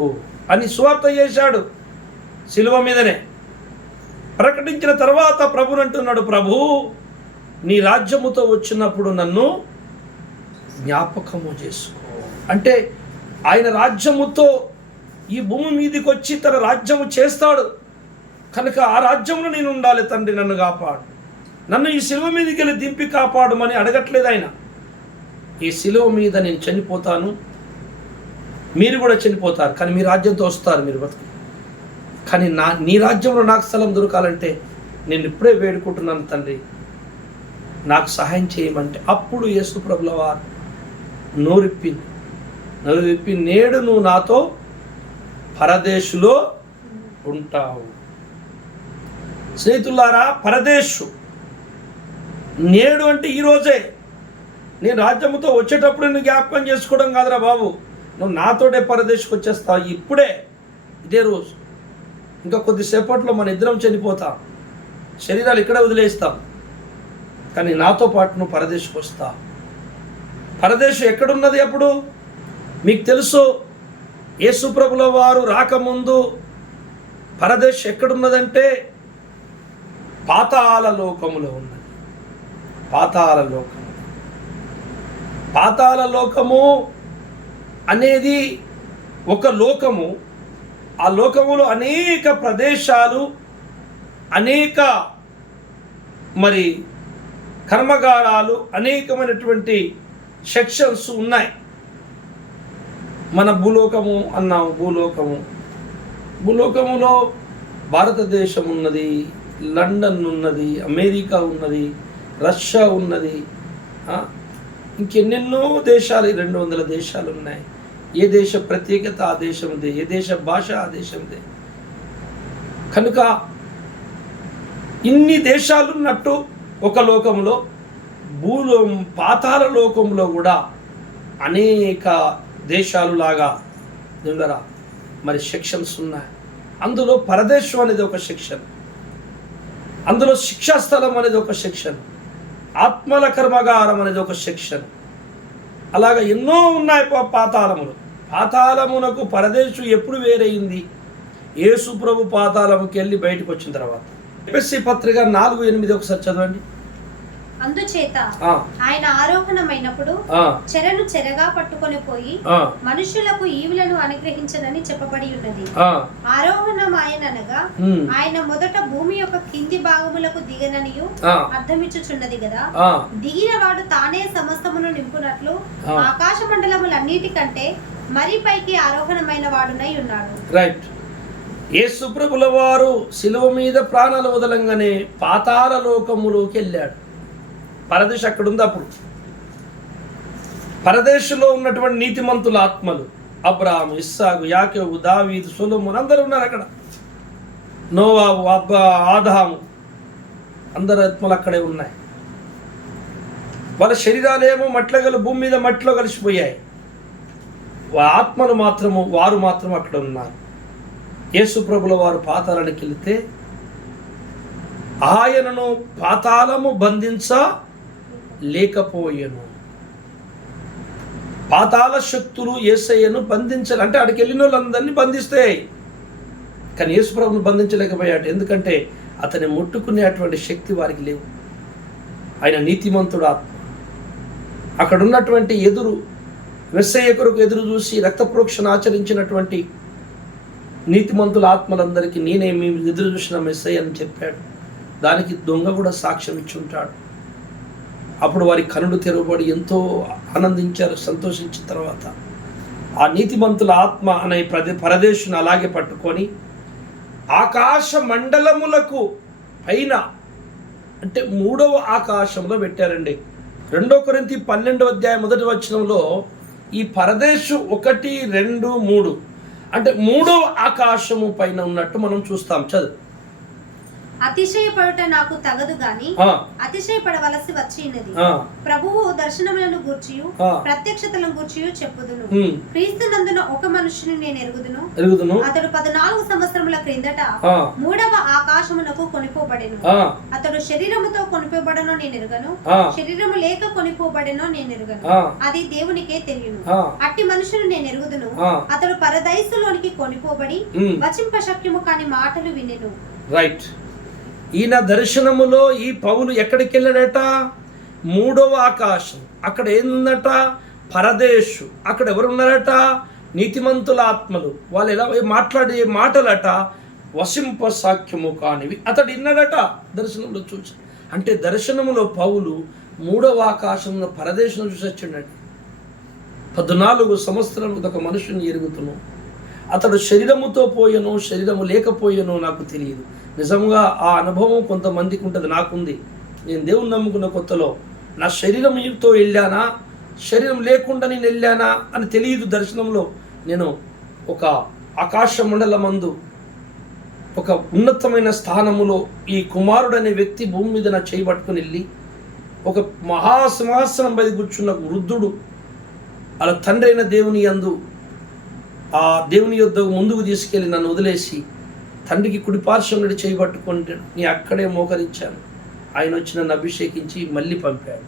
అని సువార్త చేశాడు. శిలువ మీదనే ప్రకటించిన తర్వాత ప్రభుని అంటున్నాడు, ప్రభు నీ రాజ్యముతో వచ్చినప్పుడు నన్ను జ్ఞాపకము చేసుకో. అంటే ఆయన రాజ్యముతో ఈ భూమి మీదకి వచ్చి తన రాజ్యము చేస్తాడు కనుక ఆ రాజ్యంలో నేను ఉండాలి. తండ్రి నన్ను కాపాడు, నన్ను ఈ శిలువ మీదకి వెళ్ళి దింపి కాపాడమని అడగట్లేదు ఆయన. ఈ శిలువ మీద నేను చనిపోతాను, మీరు కూడా చనిపోతారు, కానీ మీ రాజ్యంతో వస్తారు మీరు బతుకు. కానీ నీ రాజ్యంలో నాకు స్థలం దొరకాలంటే నేను ఇప్పుడే వేడుకుంటున్నాను తండ్రి, నాకు సహాయం చేయమంటే అప్పుడు యేసు ప్రభుల వారు నోరిప్పి నేడు నువ్వు నాతో పరదేశులో ఉంటావు. స్నేహితులారా, పరదేశు నేడు అంటే ఈరోజే. నేను రాజ్యముతో వచ్చేటప్పుడు నేను జ్ఞాపకం చేసుకోవడం కాదురా బాబు, నువ్వు నాతోటే పరదేశకు వచ్చేస్తావు ఇప్పుడే, ఇదే రోజు. ఇంకా కొద్దిసేపట్లో మన ఇద్దరం చనిపోతాం, శరీరాలు ఇక్కడే వదిలేస్తాం, కానీ నాతో పాటు నువ్వు పరదేశకు వస్తావు. పరదేశం ఎక్కడున్నది అప్పుడు మీకు తెలుసు. యేసు ప్రభుల వారు రాకముందు పరదేశం ఎక్కడున్నదంటే పాతాళ లోకములో ఉన్నది. పాతాళ లోకము అనేది ఒక లోకము. ఆ లోకములో అనేక ప్రదేశాలు, అనేక మరి కర్మగారాలు, అనేకమైనటువంటి సెక్షన్స్ ఉన్నాయి. మన భూలోకము అన్నాము. భూలోకములో భారతదేశం ఉన్నది, లండన్ ఉన్నది, అమెరికా ఉన్నది, రష్యా ఉన్నది, ఇంకెన్నెన్నో దేశాలు, 200 దేశాలు ఉన్నాయి. ఏ దేశ ప్రత్యేకత ఆ దేశందే, ఏ దేశ భాష ఆ దేశందే. కనుక ఇన్ని దేశాలు ఉన్నట్టు ఒక లోకంలో పాతాళ లోకంలో కూడా అనేక దేశాలు లాగా మరి సెక్షన్స్ ఉన్నాయి. అందులో పరదేశం అనేది ఒక సెక్షన్, అందులో శిక్షాస్థలం అనేది ఒక సెక్షన్, ఆత్మల కర్మగారం అనేది ఒక సెక్షన్. అలాగా ఎన్నో ఉన్నాయి పాతాళములు. పాతాళమునకు పరదేశం ఎప్పుడు వేరైంది? యేసు ప్రభు పాతాళముకి వెళ్ళి బయటకు వచ్చిన తర్వాత. ఎఫెసీ పత్రిక 4:8 ఒకసారి చదవండి. అందుచేత ఆయన ఆరోహణమైనప్పుడు చెరను చెరగా పట్టుకొని పోయి మనుషులకు ఈవులను అనుగ్రహించనని చెప్పబడి ఉన్నది. ఆరోహణం ఆయనగా ఆయన మొదట భూమి యొక్క కింది భాగములకు దిగననియు అర్థమిచ్చుచున్నది కదా. దిగిన వాడు తానే సమస్తమును నింపునట్లు ఆకాశ మండలములన్నిటికంటే మరి పైకి ఆరోహణమైన వాడునై ఉన్నాడు. రైట్. యేసు ప్రభుల వారు శిలువ మీద ప్రాణాలు వదలంగానే పాతాళ లోకములోకి వెళ్ళాడు. పరదేశం అక్కడ ఉంది. అప్పుడు పరదేశంలో ఉన్నటువంటి నీతిమంతుల ఆత్మలు అబ్రాహాము, ఇస్సాకు, యాకోబు, దావీదు, సొలొమోను అందరూ ఉన్నారు అక్కడ. నోవాహు, ఆదాము, అందరు ఆత్మలు అక్కడే ఉన్నాయి. వాళ్ళ శరీరాలేమో భూమి మీద మట్టిలో కలిసిపోయాయి. ఆత్మలు మాత్రము వారు మాత్రం అక్కడ ఉన్నారు. యేసు ప్రభుల వారు పాతాళానికి వెళితే ఆయనను పాతాళము బంధించలేకపోయెను. పాతాళ శక్తులు యేసయ్యను బంధించాలి అంటే అక్కడికి వెళ్ళిన వాళ్ళందరినీ బంధిస్తాయి, కానీ యేసు ప్రభువును బంధించలేకపోయాడు. ఎందుకంటే అతన్ని ముట్టుకునేటువంటి శక్తి వారికి లేవు. ఆయన నీతిమంతుడు ఆత్మ. అక్కడ ఉన్నటువంటి మెస్సయ్య కొరకు ఎదురు చూసి రక్తప్రోక్షణ ఆచరించినటువంటి నీతిమంతుల ఆత్మలందరికీ నేనే మేము ఎదురు చూసిన మెస్సయ్య అని చెప్పాడు. దానికి దొంగ కూడా సాక్ష్యం ఇచ్చి ఉంటాడు. అప్పుడు వారి కనులు తెరవబడి ఎంతో ఆనందించారు. సంతోషించిన తర్వాత ఆ నీతిమంతుల ఆత్మ అనే పరదేశుని అలాగే పట్టుకొని ఆకాశ మండలములకు పైన అంటే 3వ ఆకాశంలో పెట్టారండి. 2 కొరింథీ 12వ అధ్యాయం 1వ వచనంలో ఈ పరదేశు 1, 2, 3 అంటే 3వ ఆకాశము పైన ఉన్నట్టు మనం చూస్తాం. చదువు. అతిశయపడుట నాకు తగదు గాని అతిశయపడవలసి వచ్చినది. ప్రభువు దర్శనములను గూర్చియు ప్రత్యక్షతలను గూర్చియు చెప్పుదును. క్రీస్తునందున ఒక మనుషుని నేను ఎరుగుదును. అతడు 14 సంవత్సరముల క్రిందట 3వ ఆకాశమునకు కొనిపోబడెను. అతడు శరీరముతో కొనిపోబడనో నేను ఎరుగను, శరీరము లేక కొనిపోబడెనో నేను ఎరుగను, అది దేవునికే తెలియను. అట్టి మనుషుని నేను ఎరుగుదును. అతడు పరదైసులోనికి కొనిపోబడి వచింపశక్యము కాని మాటలు వినెను. రైట్. ఈయన దర్శనములో ఈ పౌలు ఎక్కడికి వెళ్ళాడట? 3వ ఆకాశం. అక్కడ ఏందట? పరదేశు. అక్కడ ఎవరున్నారట? నీతిమంతుల ఆత్మలు. వాళ్ళు ఎలా మాట్లాడే మాటలట వసింప సాఖ్యము కానివి. అతడు విన్నాడట దర్శనంలో చూసి. అంటే దర్శనములో పౌలు 3వ ఆకాశంలో పరదేశం చూసి వచ్చిండట. 14 సంవత్సరాలు ఒక మనుషుని ఎరుగుతున్నాను. అతడు శరీరముతో పోయెను, శరీరము లేకపోయెను నాకు తెలియదు. నిజంగా ఆ అనుభవం కొంతమందికి ఉంటుంది, నాకుంది. నేను దేవుని నమ్ముకున్న కొత్తలో నా శరీరంతో వెళ్ళానా, శరీరం లేకుండా నేను వెళ్ళానా అని తెలియదు. దర్శనంలో నేను ఒక ఆకాశ మండలమందు ఒక ఉన్నతమైన స్థానములో ఈ కుమారుడు అనే వ్యక్తి భూమి మీద నా చేయి పట్టుకుని వెళ్ళి ఒక మహాసింహాసనం మీద కూర్చున్న వృద్ధుడు అలా తండ్రి అయిన దేవుని యందు ఆ దేవుని యొద్ద ముందుకు తీసుకెళ్ళి నన్ను వదిలేసి తండ్రికి కుడిపార్శ్వం నుండి చేయబట్టుకుంటే నేను అక్కడే మోకరించాను. ఆయన వచ్చి నన్ను అభిషేకించి మళ్ళీ పంపాడు.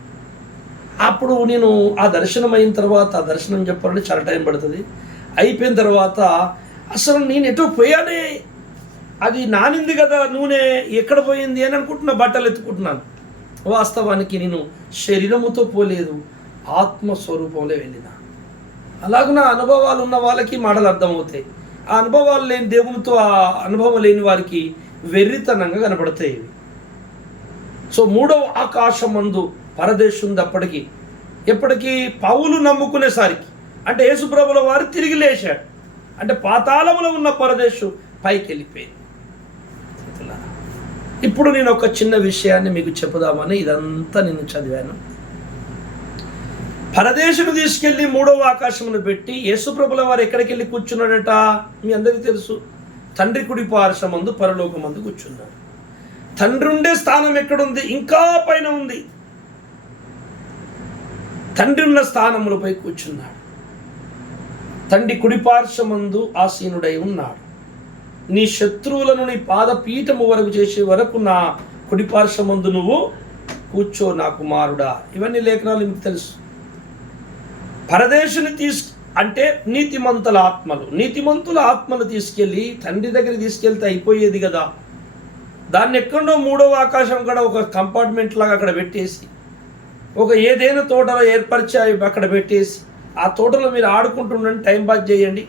అప్పుడు నేను ఆ దర్శనం అయిన తర్వాత, ఆ దర్శనం చెప్పాలంటే చాలా టైం పడుతుంది. అయిపోయిన తర్వాత అసలు నేను ఎటో పోయానే, అది నానింది కదా నూనె, ఎక్కడ పోయింది అని అనుకుంటున్నా. బట్టలు ఎత్తుకుంటున్నాను. వాస్తవానికి నేను శరీరముతో పోలేదు, ఆత్మస్వరూపంలో వెళ్ళిన. అలాగున అనుభవాలు ఉన్న వాళ్ళకి మాటలు అర్థమవుతాయి. ఆ అనుభవాలు లేని దేవునితో ఆ అనుభవం లేని వారికి వెర్రితనంగా కనపడతాయి. సో 3వ ఆకాశం మందు పరదేశం ఉంది. అప్పటికి ఎప్పటికీ పౌలు నమ్ముకునేసరికి అంటే యేసుప్రభుల వారు తిరిగి లేచాడు. అంటే పాతాళములో ఉన్న పరదేశం పైకి వెళ్ళిపోయింది. ఇప్పుడు నేను ఒక చిన్న విషయాన్ని మీకు చెప్పుదామని ఇదంతా నేను చదివాను. పరదేశును తీసుకెళ్లి 3వ ఆకాశమును పెట్టి యేసుప్రభుల వారు ఎక్కడికి వెళ్ళి కూర్చున్నాడట? మీ అందరికీ తెలుసు. తండ్రి కుడి పార్శ్వమందు పరలోకమందు కూర్చున్నాడు. తండ్రి ఉండే స్థానం ఎక్కడుంది? ఇంకా పైన ఉంది. తండ్రి ఉన్న స్థానములపై కూర్చున్నాడు. తండ్రి కుడి పార్శ్వమందు ఆసీనుడై ఉన్నాడు. నీ శత్రువులను నీ పాదపీఠము వరకు చేసే వరకు నా కుడి పార్శ్వమందు నువ్వు కూర్చో నా కుమారుడా. ఇవన్నీ లేఖనాలు మీకు తెలుసు. పరదేశుని అంటే నీతిమంతుల ఆత్మలు. నీతిమంతుల ఆత్మలు తీసుకెళ్ళి తండ్రి దగ్గరికి తీసుకెళ్తే అయిపోయేది కదా. దాన్ని ఎక్కడో 3వ ఆకాశం కూడా ఒక కంపార్ట్మెంట్ లాగా అక్కడ పెట్టేసి, ఒక ఏదైనా తోటలో ఏర్పరిచి అక్కడ పెట్టేసి, ఆ తోటలో మీరు ఆడుకుంటూ ఉండండి, టైం పాస్ చేయండి,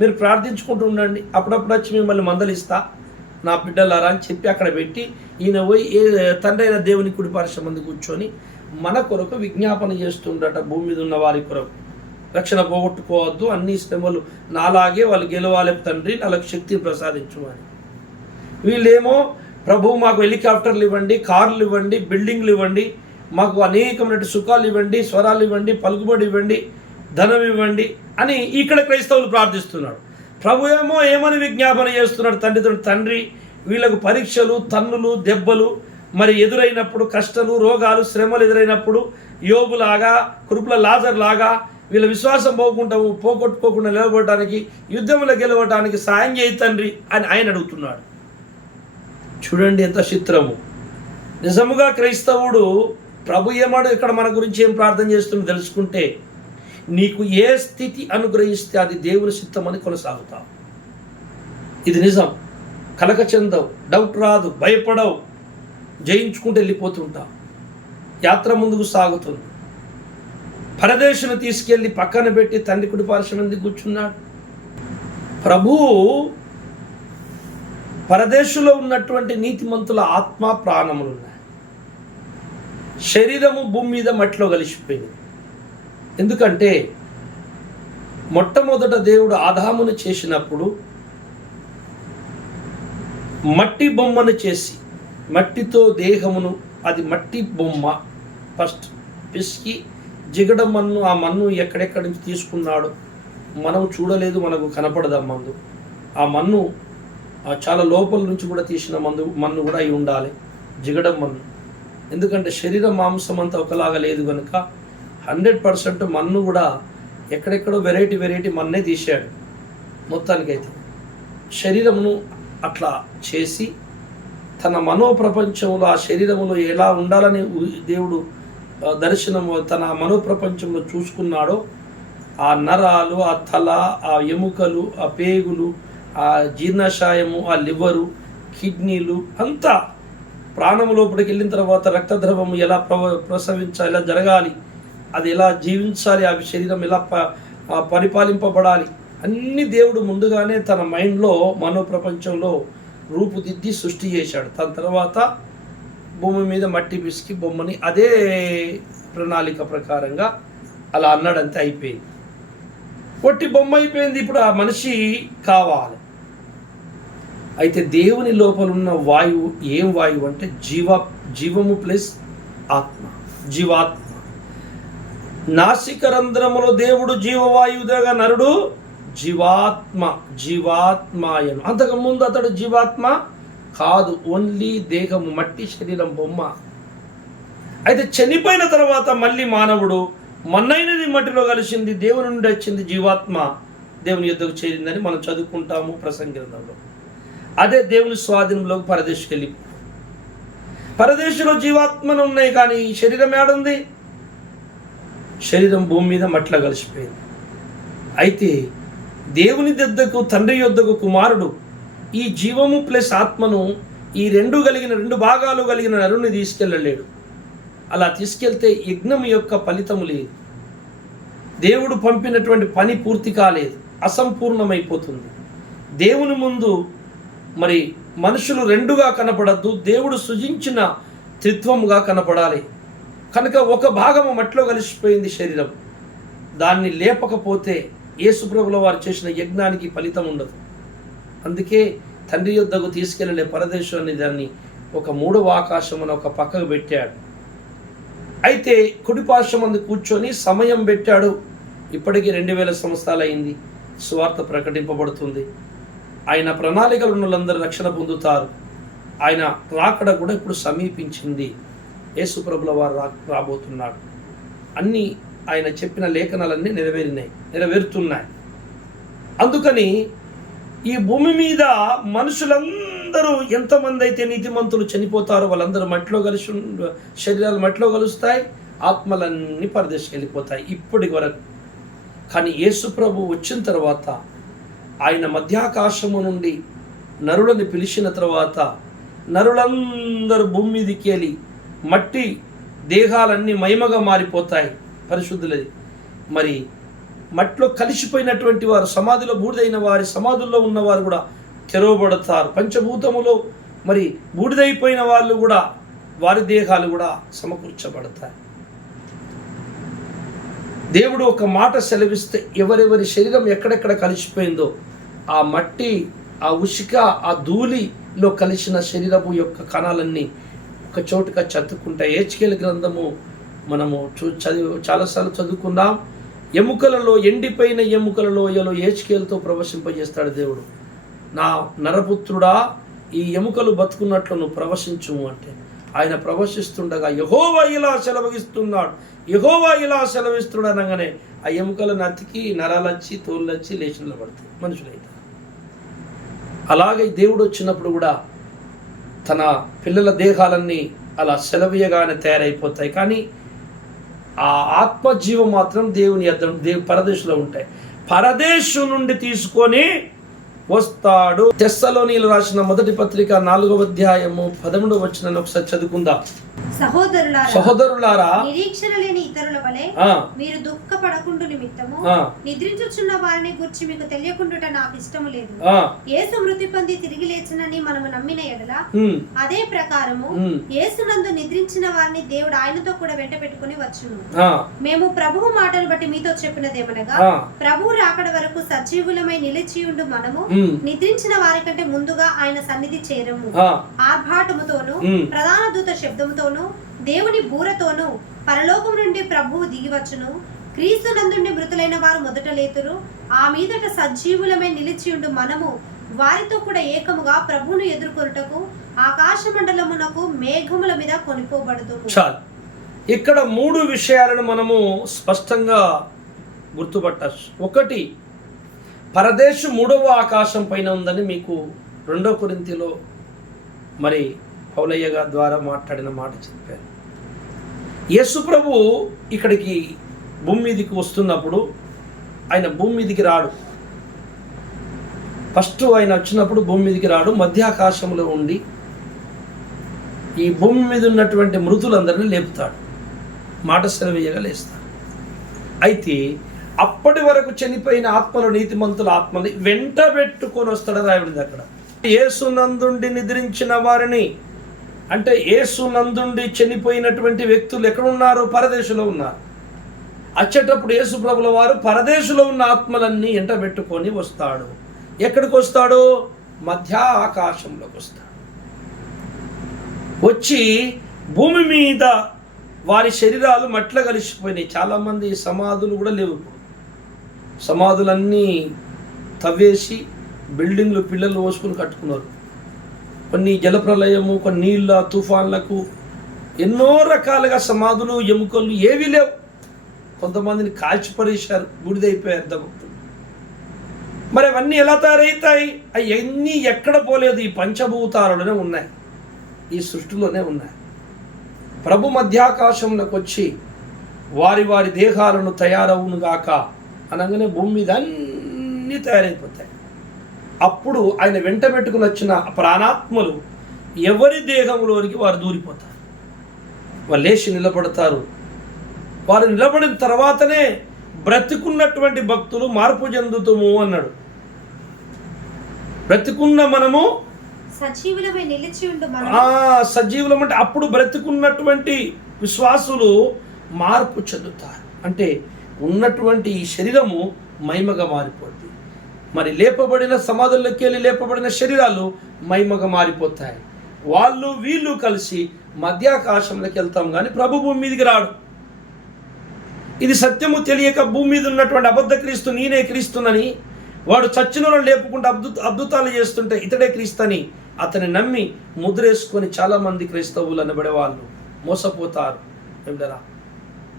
మీరు ప్రార్థించుకుంటూ ఉండండి, అప్పుడప్పుడు వచ్చి మిమ్మల్ని మందలిస్తా నా బిడ్డలారా అని చెప్పి అక్కడ పెట్టి ఈయన పోయి తండ్రి అయిన దేవుని కుడి పార్శ్వం మంది కూర్చొని మన కొరకు విజ్ఞాపన చేస్తుండట. భూమి మీద ఉన్న వారి కొరకు రక్షణ పోగొట్టుకోవద్దు, అన్ని శ్రమలు నాలాగే వాళ్ళు గెలవాలి తండ్రి, వాళ్ళకి శక్తిని ప్రసాదించు అని. వీళ్ళేమో ప్రభు మాకు హెలికాప్టర్లు ఇవ్వండి, కార్లు ఇవ్వండి, బిల్డింగ్లు ఇవ్వండి, మాకు అనేకమైన సుఖాలు ఇవ్వండి, స్వరాలు ఇవ్వండి, పలుకుబడి ఇవ్వండి, ధనం ఇవ్వండి అని ఇక్కడ క్రైస్తవులు ప్రార్థిస్తున్నాడు. ప్రభు ఏమని విజ్ఞాపన చేస్తున్నాడు తండ్రితో? తండ్రి వీళ్ళకు పరీక్షలు, తన్నులు, దెబ్బలు మరి ఎదురైనప్పుడు, కష్టాలు, రోగాలు, శ్రమలు ఎదురైనప్పుడు యోబులాగా, కురుపుల లాజర్ లాగా వీళ్ళ విశ్వాసం పోగొట్టుకోకుండా నిలబడటానికి, యుద్ధంలో గెలవడానికి సాయం చేయి తండ్రి అని ఆయన అడుగుతున్నాడు. చూడండి ఎంత చిత్రము. నిజముగా క్రైస్తవుడు ప్రభు ఏమాడు ఇక్కడ మన గురించి ఏం ప్రార్థన చేస్తుందో తెలుసుకుంటే నీకు ఏ స్థితి అనుగ్రహిస్తే అది దేవుని చిత్తమని కొనసాగుతావు. ఇది నిజం. కలక చెందవు, డౌట్ రాదు, భయపడవు, జయించుకుంటూ వెళ్ళిపోతుంటావు. యాత్ర ముందుకు సాగుతుంది. పరదేశును తీసుకెళ్ళి పక్కన పెట్టి తండ్రి కుడి పార్శ్వం మంది కూర్చున్నాడు. ప్రభువు పరదేశంలో ఉన్నటువంటి నీతిమంతుల ఆత్మ ప్రాణములు ఉన్నాయి. శరీరము భూమి మీద మట్టిలో కలిసిపోయింది. ఎందుకంటే మొట్టమొదట దేవుడు ఆదామును చేసినప్పుడు మట్టి బొమ్మను చేసి మట్టితో దేహమును, అది మట్టి బొమ్మ ఫస్ట్ పిసికి జిగడ మన్ను, ఆ మన్ను ఎక్కడెక్కడి నుంచి తీసుకున్నాడు మనం చూడలేదు, మనకు కనపడదు. ఆ మన్ను చాలా లోపల నుంచి కూడా తీసిన మన్ను కూడా అయి ఉండాలి, జిగడం మన్ను. ఎందుకంటే శరీర మాంసం అంతా ఒకలాగా లేదు కనుక 100% మన్ను కూడా ఎక్కడెక్కడో వెరైటీ మన్నే తీశాడు. మొత్తానికైతే శరీరమును అట్లా చేసి తన మనోప్రపంచంలో ఆ శరీరములో ఎలా ఉండాలని దేవుడు దర్శనము తన మనోప్రపంచంలో చూసుకున్నాడో, ఆ నరాలు, ఆ తల, ఆ ఎముకలు, ఆ పేగులు, ఆ జీర్ణాశయము, ఆ లివరు, కిడ్నీలు అంతా ప్రాణము లోపలికి వెళ్ళిన తర్వాత రక్తద్రవము ఎలా ప్రసవించాలి, ఎలా జరగాలి, అది ఎలా జీవించాలి, ఆ శరీరం ఎలా పరిపాలింపబడాలి అన్ని దేవుడు ముందుగానే తన మైండ్లో మనోప్రపంచంలో రూపుదిద్ది సృష్టి చేశాడు. దాని తర్వాత భూమి మీద మట్టి పిసికి బొమ్మని అదే ప్రణాళిక ప్రకారంగా అలా అన్నాడంతే, అయిపోయింది. పొట్టి బొమ్మ అయిపోయింది. ఇప్పుడు ఆ మనిషి కావాలి. అయితే దేవుని లోపల ఉన్న వాయువు ఏం వాయువు అంటే జీవము ప్లస్ ఆత్మ, జీవాత్మ. నాసికరంధ్రములో దేవుడు జీవవాయువుగా, నరుడు జీవాత్మాయను. అంతకుముందు అతడు జీవాత్మ కాదు, ఓన్లీ దేహము, మట్టి శరీరం, బొమ్మ. అయితే చనిపోయిన తర్వాత మళ్ళీ మానవుడు మన్నైనది మట్టిలో కలిసింది, దేవుని నుండి వచ్చింది జీవాత్మ దేవుని యుద్ధకు చేరిందని మనం చదువుకుంటాము ప్రసంగి గ్రంథంలో. అదే దేవుని స్వాధీనంలోకి పరదేశకు వెళ్ళి, పరదేశంలో జీవాత్మను ఉన్నాయి కానీ శరీరం ఏడుంది? శరీరం భూమి మీద మట్టిలో కలిసిపోయింది. అయితే దేవుని యొద్దకు, తండ్రి యొద్దకు కుమారుడు ఈ జీవము ప్లస్ ఆత్మను, ఈ రెండు భాగాలు కలిగిన నరుని తీసుకెళ్ళలేడు. అలా తీసుకెళ్తే యజ్ఞం యొక్క ఫలితము లేదు, దేవుడు పంపినటువంటి పని పూర్తి కాలేదు, అసంపూర్ణమైపోతుంది. దేవుని ముందు మరి మనుషులు రెండుగా కనపడద్దు, దేవుడు సృజించిన త్రిత్వముగా కనపడాలి. కనుక ఒక భాగము మట్టిలో కలిసిపోయింది శరీరం, దాన్ని లేపకపోతే యేసుప్రభుల వారు చేసిన యజ్ఞానికి ఫలితం ఉండదు. అందుకే తండ్రి యొద్దకు తీసుకెళ్ళలే పరదేశాన్ని దాన్ని ఒక మూడవ ఆకాశమున ఒక పక్కకు పెట్టాడు. అయితే కుడిపార్శ్వమందు కూర్చొని సమయం పెట్టాడు. ఇప్పటికీ 2000 సంవత్సరాలు అయింది, సువార్త ప్రకటింపబడుతుంది. ఆయన ప్రణాళికలు ఉన్న వాళ్ళందరూ రక్షణ పొందుతారు. ఆయన రాకడ కూడా ఇప్పుడు సమీపించింది. యేసుప్రభుల వారు రాబోతున్నాడు. అన్నీ ఆయన చెప్పిన లేఖనాలన్నీ నెరవేరుతున్నాయి. అందుకని ఈ భూమి మీద మనుషులందరూ ఎంతమంది అయితే నీతిమంతులు చనిపోతారో వాళ్ళందరూ మట్టిలో కలిసి, శరీరాలు మట్టిలో కలుస్తాయి, ఆత్మలన్నీ పరదేశం వెళ్ళిపోతాయి ఇప్పటి వరకు. కానీ యేసు ప్రభు వచ్చిన తర్వాత ఆయన మధ్యాకాశము నుండి నరులని పిలిచిన తర్వాత నరులందరూ భూమి మీదకి వెళ్ళి మట్టి దేహాలన్నీ మహిమగా మారిపోతాయి, పరిశుద్ధులది. మరి మట్టిలో కలిసిపోయినటువంటి వారు, సమాధిలో బూడిదైన వారి సమాధుల్లో ఉన్నవారు కూడా తెరవబడతారు. పంచభూతములో మరి బూడిదైపోయిన వాళ్ళు కూడా, వారి దేహాలు కూడా సమకూర్చబడతాయి. దేవుడు ఒక మాట సెలవిస్తే ఎవరెవరి శరీరం ఎక్కడెక్కడ కలిసిపోయిందో ఆ మట్టి, ఆ ఉషిక, ఆ ధూళిలో కలిసిన శరీరము యొక్క కణాలన్నీ ఒక చోటుగా చదువుకుంటాయి. హెచ్కేల్ గ్రంథము మనము చాలాసార్లు చదువుకున్నాం. ఎముకలలో, ఎండిపోయిన ఎముకలలో హెచ్కేల్తో ప్రవశింపజేస్తాడు దేవుడు. నా నరపుత్రుడా, ఈ ఎముకలు బతుకున్నట్లు నువ్వు ప్రవశించుము అంటే ఆయన ప్రవశిస్తుండగా యెహోవా ఇలా సెలవిస్తున్నాడు అనగానే ఆ ఎముకలను అతికి నరాలొచ్చి, తోళ్ళొచ్చి లేచి నిలబడతాయి మనుషులైతే. అలాగే దేవుడు వచ్చినప్పుడు కూడా తన పిల్లల దేహాలన్నీ అలా సెలవీయగానే తయారైపోతాయి. కానీ ఆ ఆత్మజీవం మాత్రం దేవుని పరదేశంలో ఉంటాయి. పరదేశం నుండి తీసుకొని వస్తాడు. తెస్సలోనీయులు రాసిన మొదటి పత్రిక 4వ అధ్యాయము 11వ వచనాన్ని ఒకసారి చదువుకుందాం. సహోదరులారా, నిరీక్షణ లేని ఇతరుల వలె మీరు దుఃఖపడకుండు నిమిత్తము నిద్రించుచున్న వారిని గురించి మీకు తెలియకుండా నాకు ఇష్టము లేదు. యేసు మృతి పొంది తిరిగి లేచినని మనము నమ్మిన ఎడల అదే ప్రకారము యేసునందు నిద్రించిన వారిని దేవుడు ఆయనతో కూడా వెంట పెట్టుకుని వచ్చును. మేము ప్రభువు మాటలు బట్టి మీతో చెప్పినదేమనగా, ప్రభువు రాకడ వరకు సజీవులమై నిలిచియుండు మనము నిద్రించిన వారి కంటే ముందుగా ఆయన సన్నిధి చేరము. ఆర్భాటముతోను ప్రధాన దూత శబ్దముతోను దేవుని బూరతోను పరలోకం నుండి ప్రభువు దిగివచ్చును. క్రీస్తు నందుండి మృతులైన వారు మొదట లేతురు. ఆ మీదట సజీవులమై నిలిచియుండు మనము వారితో కూడా ఏకముగా ప్రభువును ఎదుర్కొనుటకు ఆకాశ మండలమునకు మేఘముల మీద కొనిపోబడుదుము. చాలు. ఇక్కడ 3 విషయాలను మనము స్పష్టంగా గుర్తుపట్టచ్చు. ఒకటి, పరదేశం 3వ ఆకాశం పైన ఉందని మీకు 2 కొరింథీలో మరి పౌలయ్య గారి ద్వారా మాట్లాడిన మాట చెప్పారు. యేసు ప్రభు ఇక్కడికి భూమి మీదకి వస్తున్నప్పుడు ఆయన భూమి మీదకి రాడు. ఫస్ట్ ఆయన వచ్చినప్పుడు భూమి మీదకి రాడు, మధ్యాకాశంలో ఉండి ఈ భూమి మీద ఉన్నటువంటి మృతులందరినీ లేపుతాడు, మాట సెలవేయగా లేస్తాడు. అయితే అప్పటి వరకు చనిపోయిన ఆత్మలు, నీతిమంతుల ఆత్మని వెంట పెట్టుకొని వస్తాడని రాయబడింది అక్కడ. యేసు నందుండి నిద్రించిన వారిని, అంటే యేసు నందుండి చనిపోయినటువంటి వ్యక్తులు ఎక్కడున్నారు? పరదేశంలో ఉన్నారు. వచ్చేటప్పుడు యేసు ప్రభుల వారు పరదేశంలో ఉన్న ఆత్మలన్నీ ఎంట పెట్టుకొని వస్తాడు. ఎక్కడికి వస్తాడు? మధ్య ఆకాశంలోకి వస్తాడు. వచ్చి భూమి మీద వారి శరీరాలు మట్ల కలిసిపోయినాయి. చాలామంది సమాధులు కూడా లేవు. సమాధులన్నీ తవ్వేసి బిల్డింగ్లు పిల్లలు పోసుకొని కట్టుకున్నారు. కొన్ని జలప్రలయము, కొన్ని నీళ్ళ తుఫాన్లకు ఎన్నో రకాలుగా సమాధులు, ఎముకలు ఏవి లేవు. కొంతమందిని కాల్చిపడేశారు, బూడిదైపోయారు దభక్తులు. మరి అవన్నీ ఎలా తయారవుతాయి? అవన్నీ ఎక్కడ పోలేదు, ఈ పంచభూతాలలోనే ఉన్నాయి, ఈ సృష్టిలోనే ఉన్నాయి. ప్రభు మధ్యాకాశంలోకి వచ్చి వారి వారి దేహాలను తయారవును గాక అనగానే భూమి మీద అన్నీ తయారైపోతాయి. అప్పుడు ఆయన వెంట పెట్టుకుని వచ్చిన ప్రాణాత్మలు ఎవరి దేహంలోనికి వారు దూరిపోతారు. వాళ్ళు లేచి నిలబడతారు. వారు నిలబడిన తర్వాతనే బ్రతికున్నటువంటి భక్తులు మార్పు చెందుతాము అన్నాడు. బ్రతికున్న మనము సజీవులం అంటే అప్పుడు బ్రతికున్నటువంటి విశ్వాసులు మార్పు చెందుతారు. అంటే ఉన్నటువంటి ఈ శరీరము మహిమగా మారిపోతుంది. మరి లేపబడిన సమాధుల్లోకి వెళ్ళి లేపబడిన శరీరాలు మహిమగా మారిపోతాయి. వాళ్ళు వీళ్ళు కలిసి మధ్యాకాశంలోకి వెళ్తాం, కానీ ప్రభు భూమి మీదకి రాడు. ఇది సత్యము తెలియక భూమి మీద ఉన్నటువంటి అబద్ధ క్రీస్తు, నేనే క్రీస్తునని వాడు చచ్చినోళ్ళని లేపుకుంటూ అద్భుతాలు చేస్తుంటే ఇతడే క్రీస్తని అతన్ని నమ్మి ముద్రేసుకొని చాలామంది క్రైస్తవులు అనబడే వాళ్ళు మోసపోతారు. ఏమిటరా,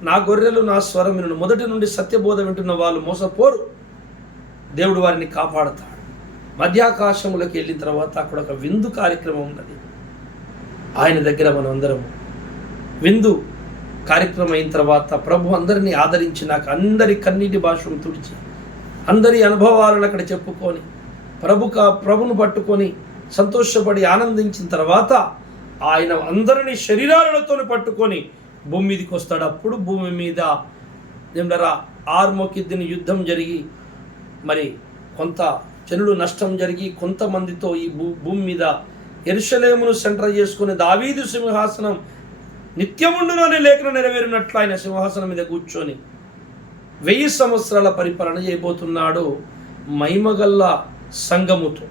నా గొర్రెలు నా స్వరం విను, మొదటి నుండి సత్యబోధ వింటున్న వాళ్ళు మోసపోరు. దేవుడు వారిని కాపాడుతాడు. మధ్యాకాశంలోకి వెళ్ళిన తర్వాత అక్కడ ఒక విందు కార్యక్రమం ఉన్నది. ఆయన దగ్గర మనం అందరం విందు కార్యక్రమం అయిన తర్వాత ప్రభు అందరినీ ఆదరించి, నాకు అందరి కన్నీటి భాషను తుడిచి అందరి అనుభవాలను అక్కడ చెప్పుకొని ప్రభును పట్టుకొని సంతోషపడి ఆనందించిన తర్వాత ఆయన అందరినీ శరీరాలతో పట్టుకొని భూమి మీదకి వస్తాడు. అప్పుడు భూమి మీద ఏమరా ఆర్మోకిద్దిని యుద్ధం జరిగి మరి కొంత జనులు నష్టం జరిగి కొంతమందితో ఈ భూమి మీద యెరూషలేమును సెంటర్ చేసుకుని దావీదు సింహాసనం నిత్యముండులోనే లేఖనం నెరవేరినట్లు ఆయన సింహాసనం మీద కూర్చొని 1000 సంవత్సరాల పరిపాలన చేయబోతున్నాడు. మహిమగల్ల సంఘముతో,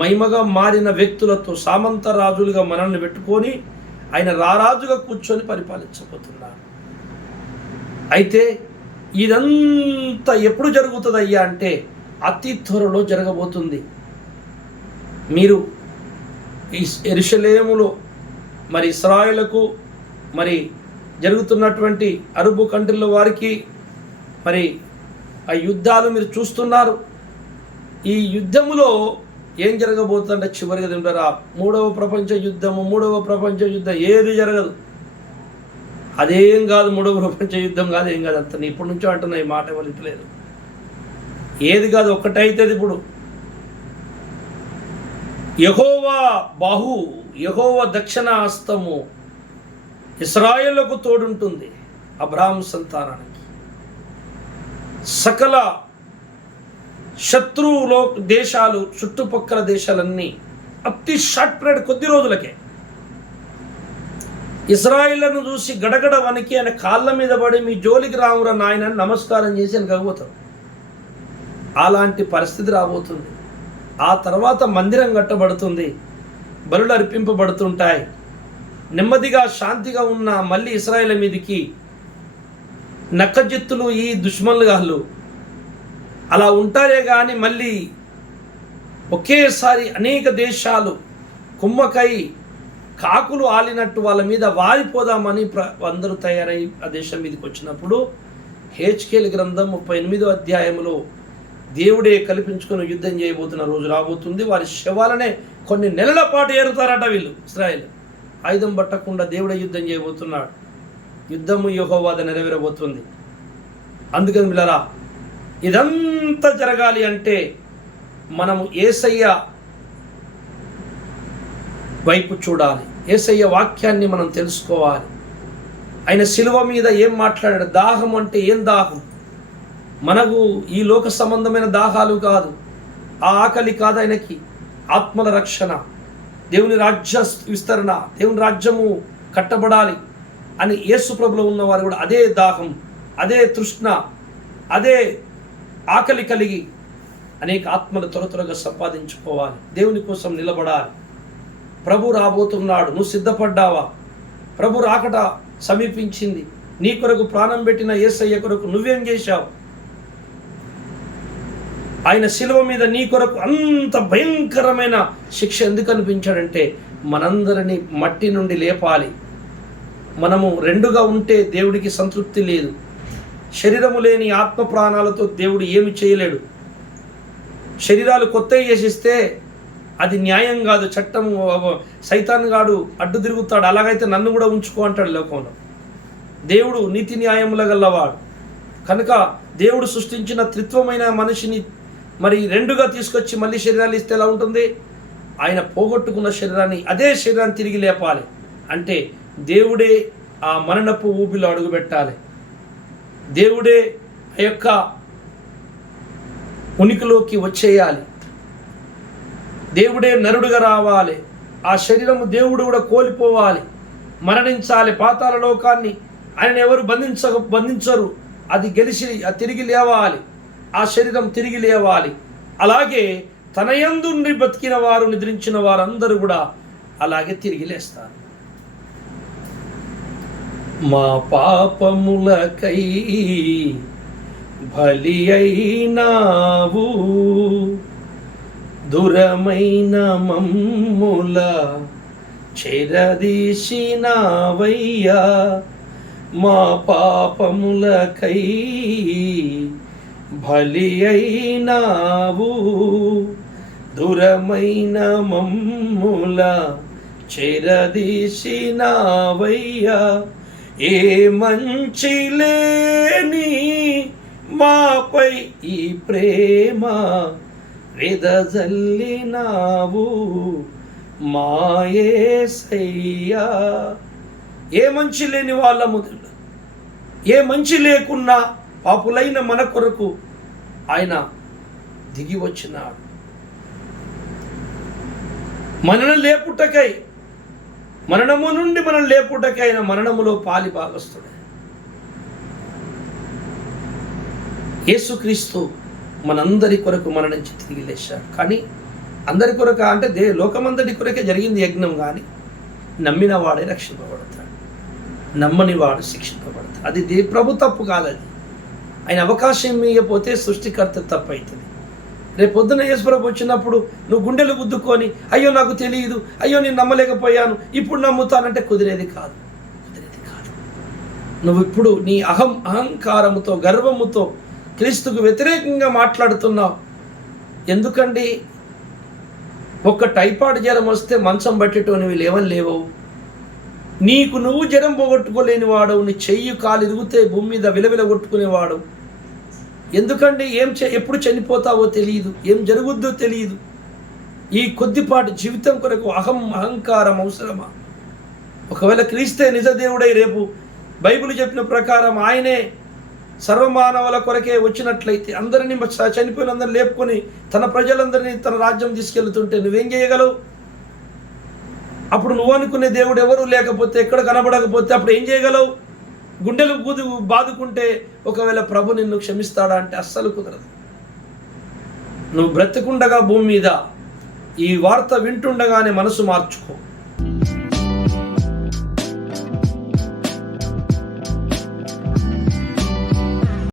మహిమగా మారిన వ్యక్తులతో, సామంత రాజులుగా మనల్ని పెట్టుకొని ఆయన రారాజుగా కూర్చొని పరిపాలించబోతున్నాడు. అయితే ఇదంతా ఎప్పుడు జరుగుతుందయ్యా అంటే అతి త్వరలో జరగబోతుంది. మీరు ఈ యెరూషలేములో మరి ఇశ్రాయేలుకు మరి జరుగుతున్నటువంటి అరబు కంట్రీల వారికి మరి ఆ యుద్ధాలు మీరు చూస్తున్నారు. ఈ యుద్ధములో ఏం జరగబోతుందంటే చివరిగా తింటారా, 3వ ప్రపంచ యుద్ధం ఏది జరగదు. అదేం కాదు, 3వ ప్రపంచ యుద్ధం కాదు, ఏం కాదు. అంత ఇప్పటి నుంచో అంటున్నా, ఈ మాట వలిపలేదు. ఏది కాదు, ఒక్కటైతుంది. ఇప్పుడు యెహోవా దక్షిణ హస్తము ఇశ్రాయేలుకు తోడుంటుంది. అబ్రాహాము సంతానానికి సకల శత్రువులో దేశాలు, చుట్టుపక్కల దేశాలన్నీ అతి షార్ట్ పీరియడ్, కొద్ది రోజులకే ఇశ్రాయేలును చూసి గడగడ వణికి ఆయన కాళ్ళ మీద పడి మీ జోలికి రామురా నాయన నమస్కారం చేసి అని కగబోతారు. అలాంటి పరిస్థితి రాబోతుంది. ఆ తర్వాత మందిరం కట్టబడుతుంది, బలులు అర్పింపబడుతుంటాయి. నెమ్మదిగా శాంతిగా ఉన్న మళ్ళీ ఇశ్రాయేలు మీదికి నక్కజిత్తులు, ఈ దుష్మన్లు గాళ్ళు అలా ఉంటారే కానీ మళ్ళీ ఒకేసారి అనేక దేశాలు కుమ్మకై కాకులు ఆలినట్టు వాళ్ళ మీద వారిపోదామని అందరూ తయారై ఆ దేశం మీదకి వచ్చినప్పుడు హెచ్కేల్ గ్రంథం 38వ అధ్యాయంలో దేవుడే కల్పించుకొని యుద్ధం చేయబోతున్న రోజు రాబోతుంది. వారి శవాలనే కొన్ని నెలల పాటు ఏరుతారట వీళ్ళు. ఇశ్రాయేలు ఆయుధం పట్టకుండా దేవుడే యుద్ధం చేయబోతున్నాడు. యుద్ధము యెహోవా నెరవేరబోతుంది. అందుకని పిల్లరా, ఇదంతా జరగాలి అంటే మనము యేసయ్య వైపు చూడాలి. యేసయ్య వాక్యాన్ని మనం తెలుసుకోవాలి. ఆయన శిలువ మీద ఏం మాట్లాడాడు? దాహం అంటే ఏం దాహం? మనకు ఈ లోక సంబంధమైన దాహాలు కాదు, ఆ ఆకలి కాదు ఆయనకి. ఆత్మల రక్షణ, దేవుని రాజ్య విస్తరణ, దేవుని రాజ్యము కట్టబడాలి అని యేసు ప్రభులో ఉన్నవారు కూడా అదే దాహం, అదే తృష్ణ, అదే ఆకలి కలిగి అనేక ఆత్మలు త్వరగా సంపాదించుకోవాలి. దేవుని కోసం నిలబడాలి. ప్రభు రాబోతున్నాడు, నువ్వు సిద్ధపడ్డావా? ప్రభు రాకట సమీపించింది. నీ కొరకు ప్రాణం పెట్టిన యేసయ్య కొరకు నువ్వేం చేశావు? ఆయన శిలువ మీద నీ కొరకు అంత భయంకరమైన శిక్ష ఎందుకు అనిపించాడంటే మనందరినీ మట్టి నుండి లేపాలి. మనము రెండుగా ఉంటే దేవుడికి సంతృప్తి లేదు. శరీరము లేని ఆత్మ ప్రాణాలతో దేవుడు ఏమి చేయలేడు. శరీరాలు కొత్తవి చేసిస్తే అది న్యాయం కాదు, చట్టము. సైతాన్ గాడు అడ్డు తిరుగుతాడు. అలాగైతే నన్ను కూడా ఉంచుకో అంటాడు లోకంలో. దేవుడు నీతి న్యాయముల గల్లవాడు కనుక దేవుడు సృష్టించిన త్రిత్వమైన మనిషిని మరి రెండుగా తీసుకొచ్చి మళ్ళీ శరీరాలు ఇస్తే ఎలా ఉంటుంది? ఆయన పోగొట్టుకున్న శరీరాన్ని, అదే శరీరాన్ని తిరిగి లేపాలి అంటే దేవుడే ఆ మరణపు ఊపిలో అడుగుపెట్టాలి. దేవుడే ఆ యొక్క ఉనికిలోకి వచ్చేయాలి. దేవుడే నరుడుగా రావాలి. ఆ శరీరము దేవుడు కూడా కోల్పోవాలి, మరణించాలి. పాతాళ లోకాన్ని ఆయన ఎవరు బంధించరు. అది గెలిచి తిరిగి లేవాలి. ఆ శరీరం తిరిగి లేవాలి. అలాగే తన యందు బతికిన వారు, నిద్రించిన వారందరూ కూడా అలాగే తిరిగి లేస్తారు. మా పాపములకై బలి అయినావు, దురమైన మమ్ముల చెరదీసినావయ్యా. మా పాపములకై బలి అయినావు, దురమైన మమ్ముల చెరదీసినావయ్యా. ఏ మంచి లేని మాపై ఈ ప్రేమ వెదజల్లినావు మా యేసయ్యా. ఏ మంచి లేని వాళ్ళము, ఏ మంచి లేకున్నా పాపులైన మన కొరకు ఆయన దిగి వచ్చినాడు. మనను లేపుటకై, మరణము నుండి మనం లేపుటకై ఆయన మరణములో పాలి భాగస్తుడే. యేసుక్రీస్తు మనందరి కొరకు మరణించి తిరిగి లేచాడు. కానీ అందరి కొరకు అంటే లోకమందరి కొరకే జరిగింది యజ్ఞం. కానీ నమ్మిన వాడే రక్షింపబడతాడు, నమ్మని వాడు శిక్షింపబడతాడు. అది ప్రభు తప్పు కాదది. ఆయన అవకాశం ఇవ్వకపోతే సృష్టికర్త తప్పు అవుతుంది. రేపు పొద్దున యేసుప్రభు వచ్చినప్పుడు నువ్వు గుండెలు గుద్దుకొని అయ్యో నాకు తెలియదు, అయ్యో నేను నమ్మలేకపోయాను, ఇప్పుడు నమ్ముతానంటే కుదిరేది కాదు. నువ్వు ఇప్పుడు నీ అహంకారముతో, గర్వముతో క్రీస్తుకు వ్యతిరేకంగా మాట్లాడుతున్నావు. ఎందుకండి? ఒక్క టైఫాయిడ్ జ్వరం వస్తే మంచం బట్టేటోనివి లేవని లేవవు. నీకు నువ్వు జ్వరం పోగొట్టుకోలేని వాడు, నీ చెయ్యి కాలు ఇరిగితే భూమి మీద విలవిల కొట్టుకునేవాడు. ఎందుకండి? ఎప్పుడు చనిపోతావో తెలియదు, ఏం జరుగుద్దో తెలియదు. ఈ కొద్దిపాటి జీవితం కొరకు అహంకారం అవసరమా? ఒకవేళ క్రీస్తే నిజ దేవుడై రేపు బైబిల్ చెప్పిన ప్రకారం ఆయనే సర్వమానవుల కొరకే వచ్చినట్లయితే అందరినీ చనిపోయిన అందరిని లేపుకొని తన ప్రజలందరినీ తన రాజ్యం తీసుకెళ్తుంటే నువ్వేం చేయగలవు? అప్పుడు నువ్వు అనుకునే దేవుడు ఎవరు లేకపోతే, ఎక్కడ కనబడకపోతే అప్పుడు ఏం చేయగలవు? గుండెలు బాదుకుంటే ఒకవేళ ప్రభు నిన్ను క్షమిస్తాడా అంటే అస్సలు కుదరదు. నువ్వు బ్రతికుండగా భూమి మీద ఈ వార్త వింటుండగానే మనసు మార్చుకో.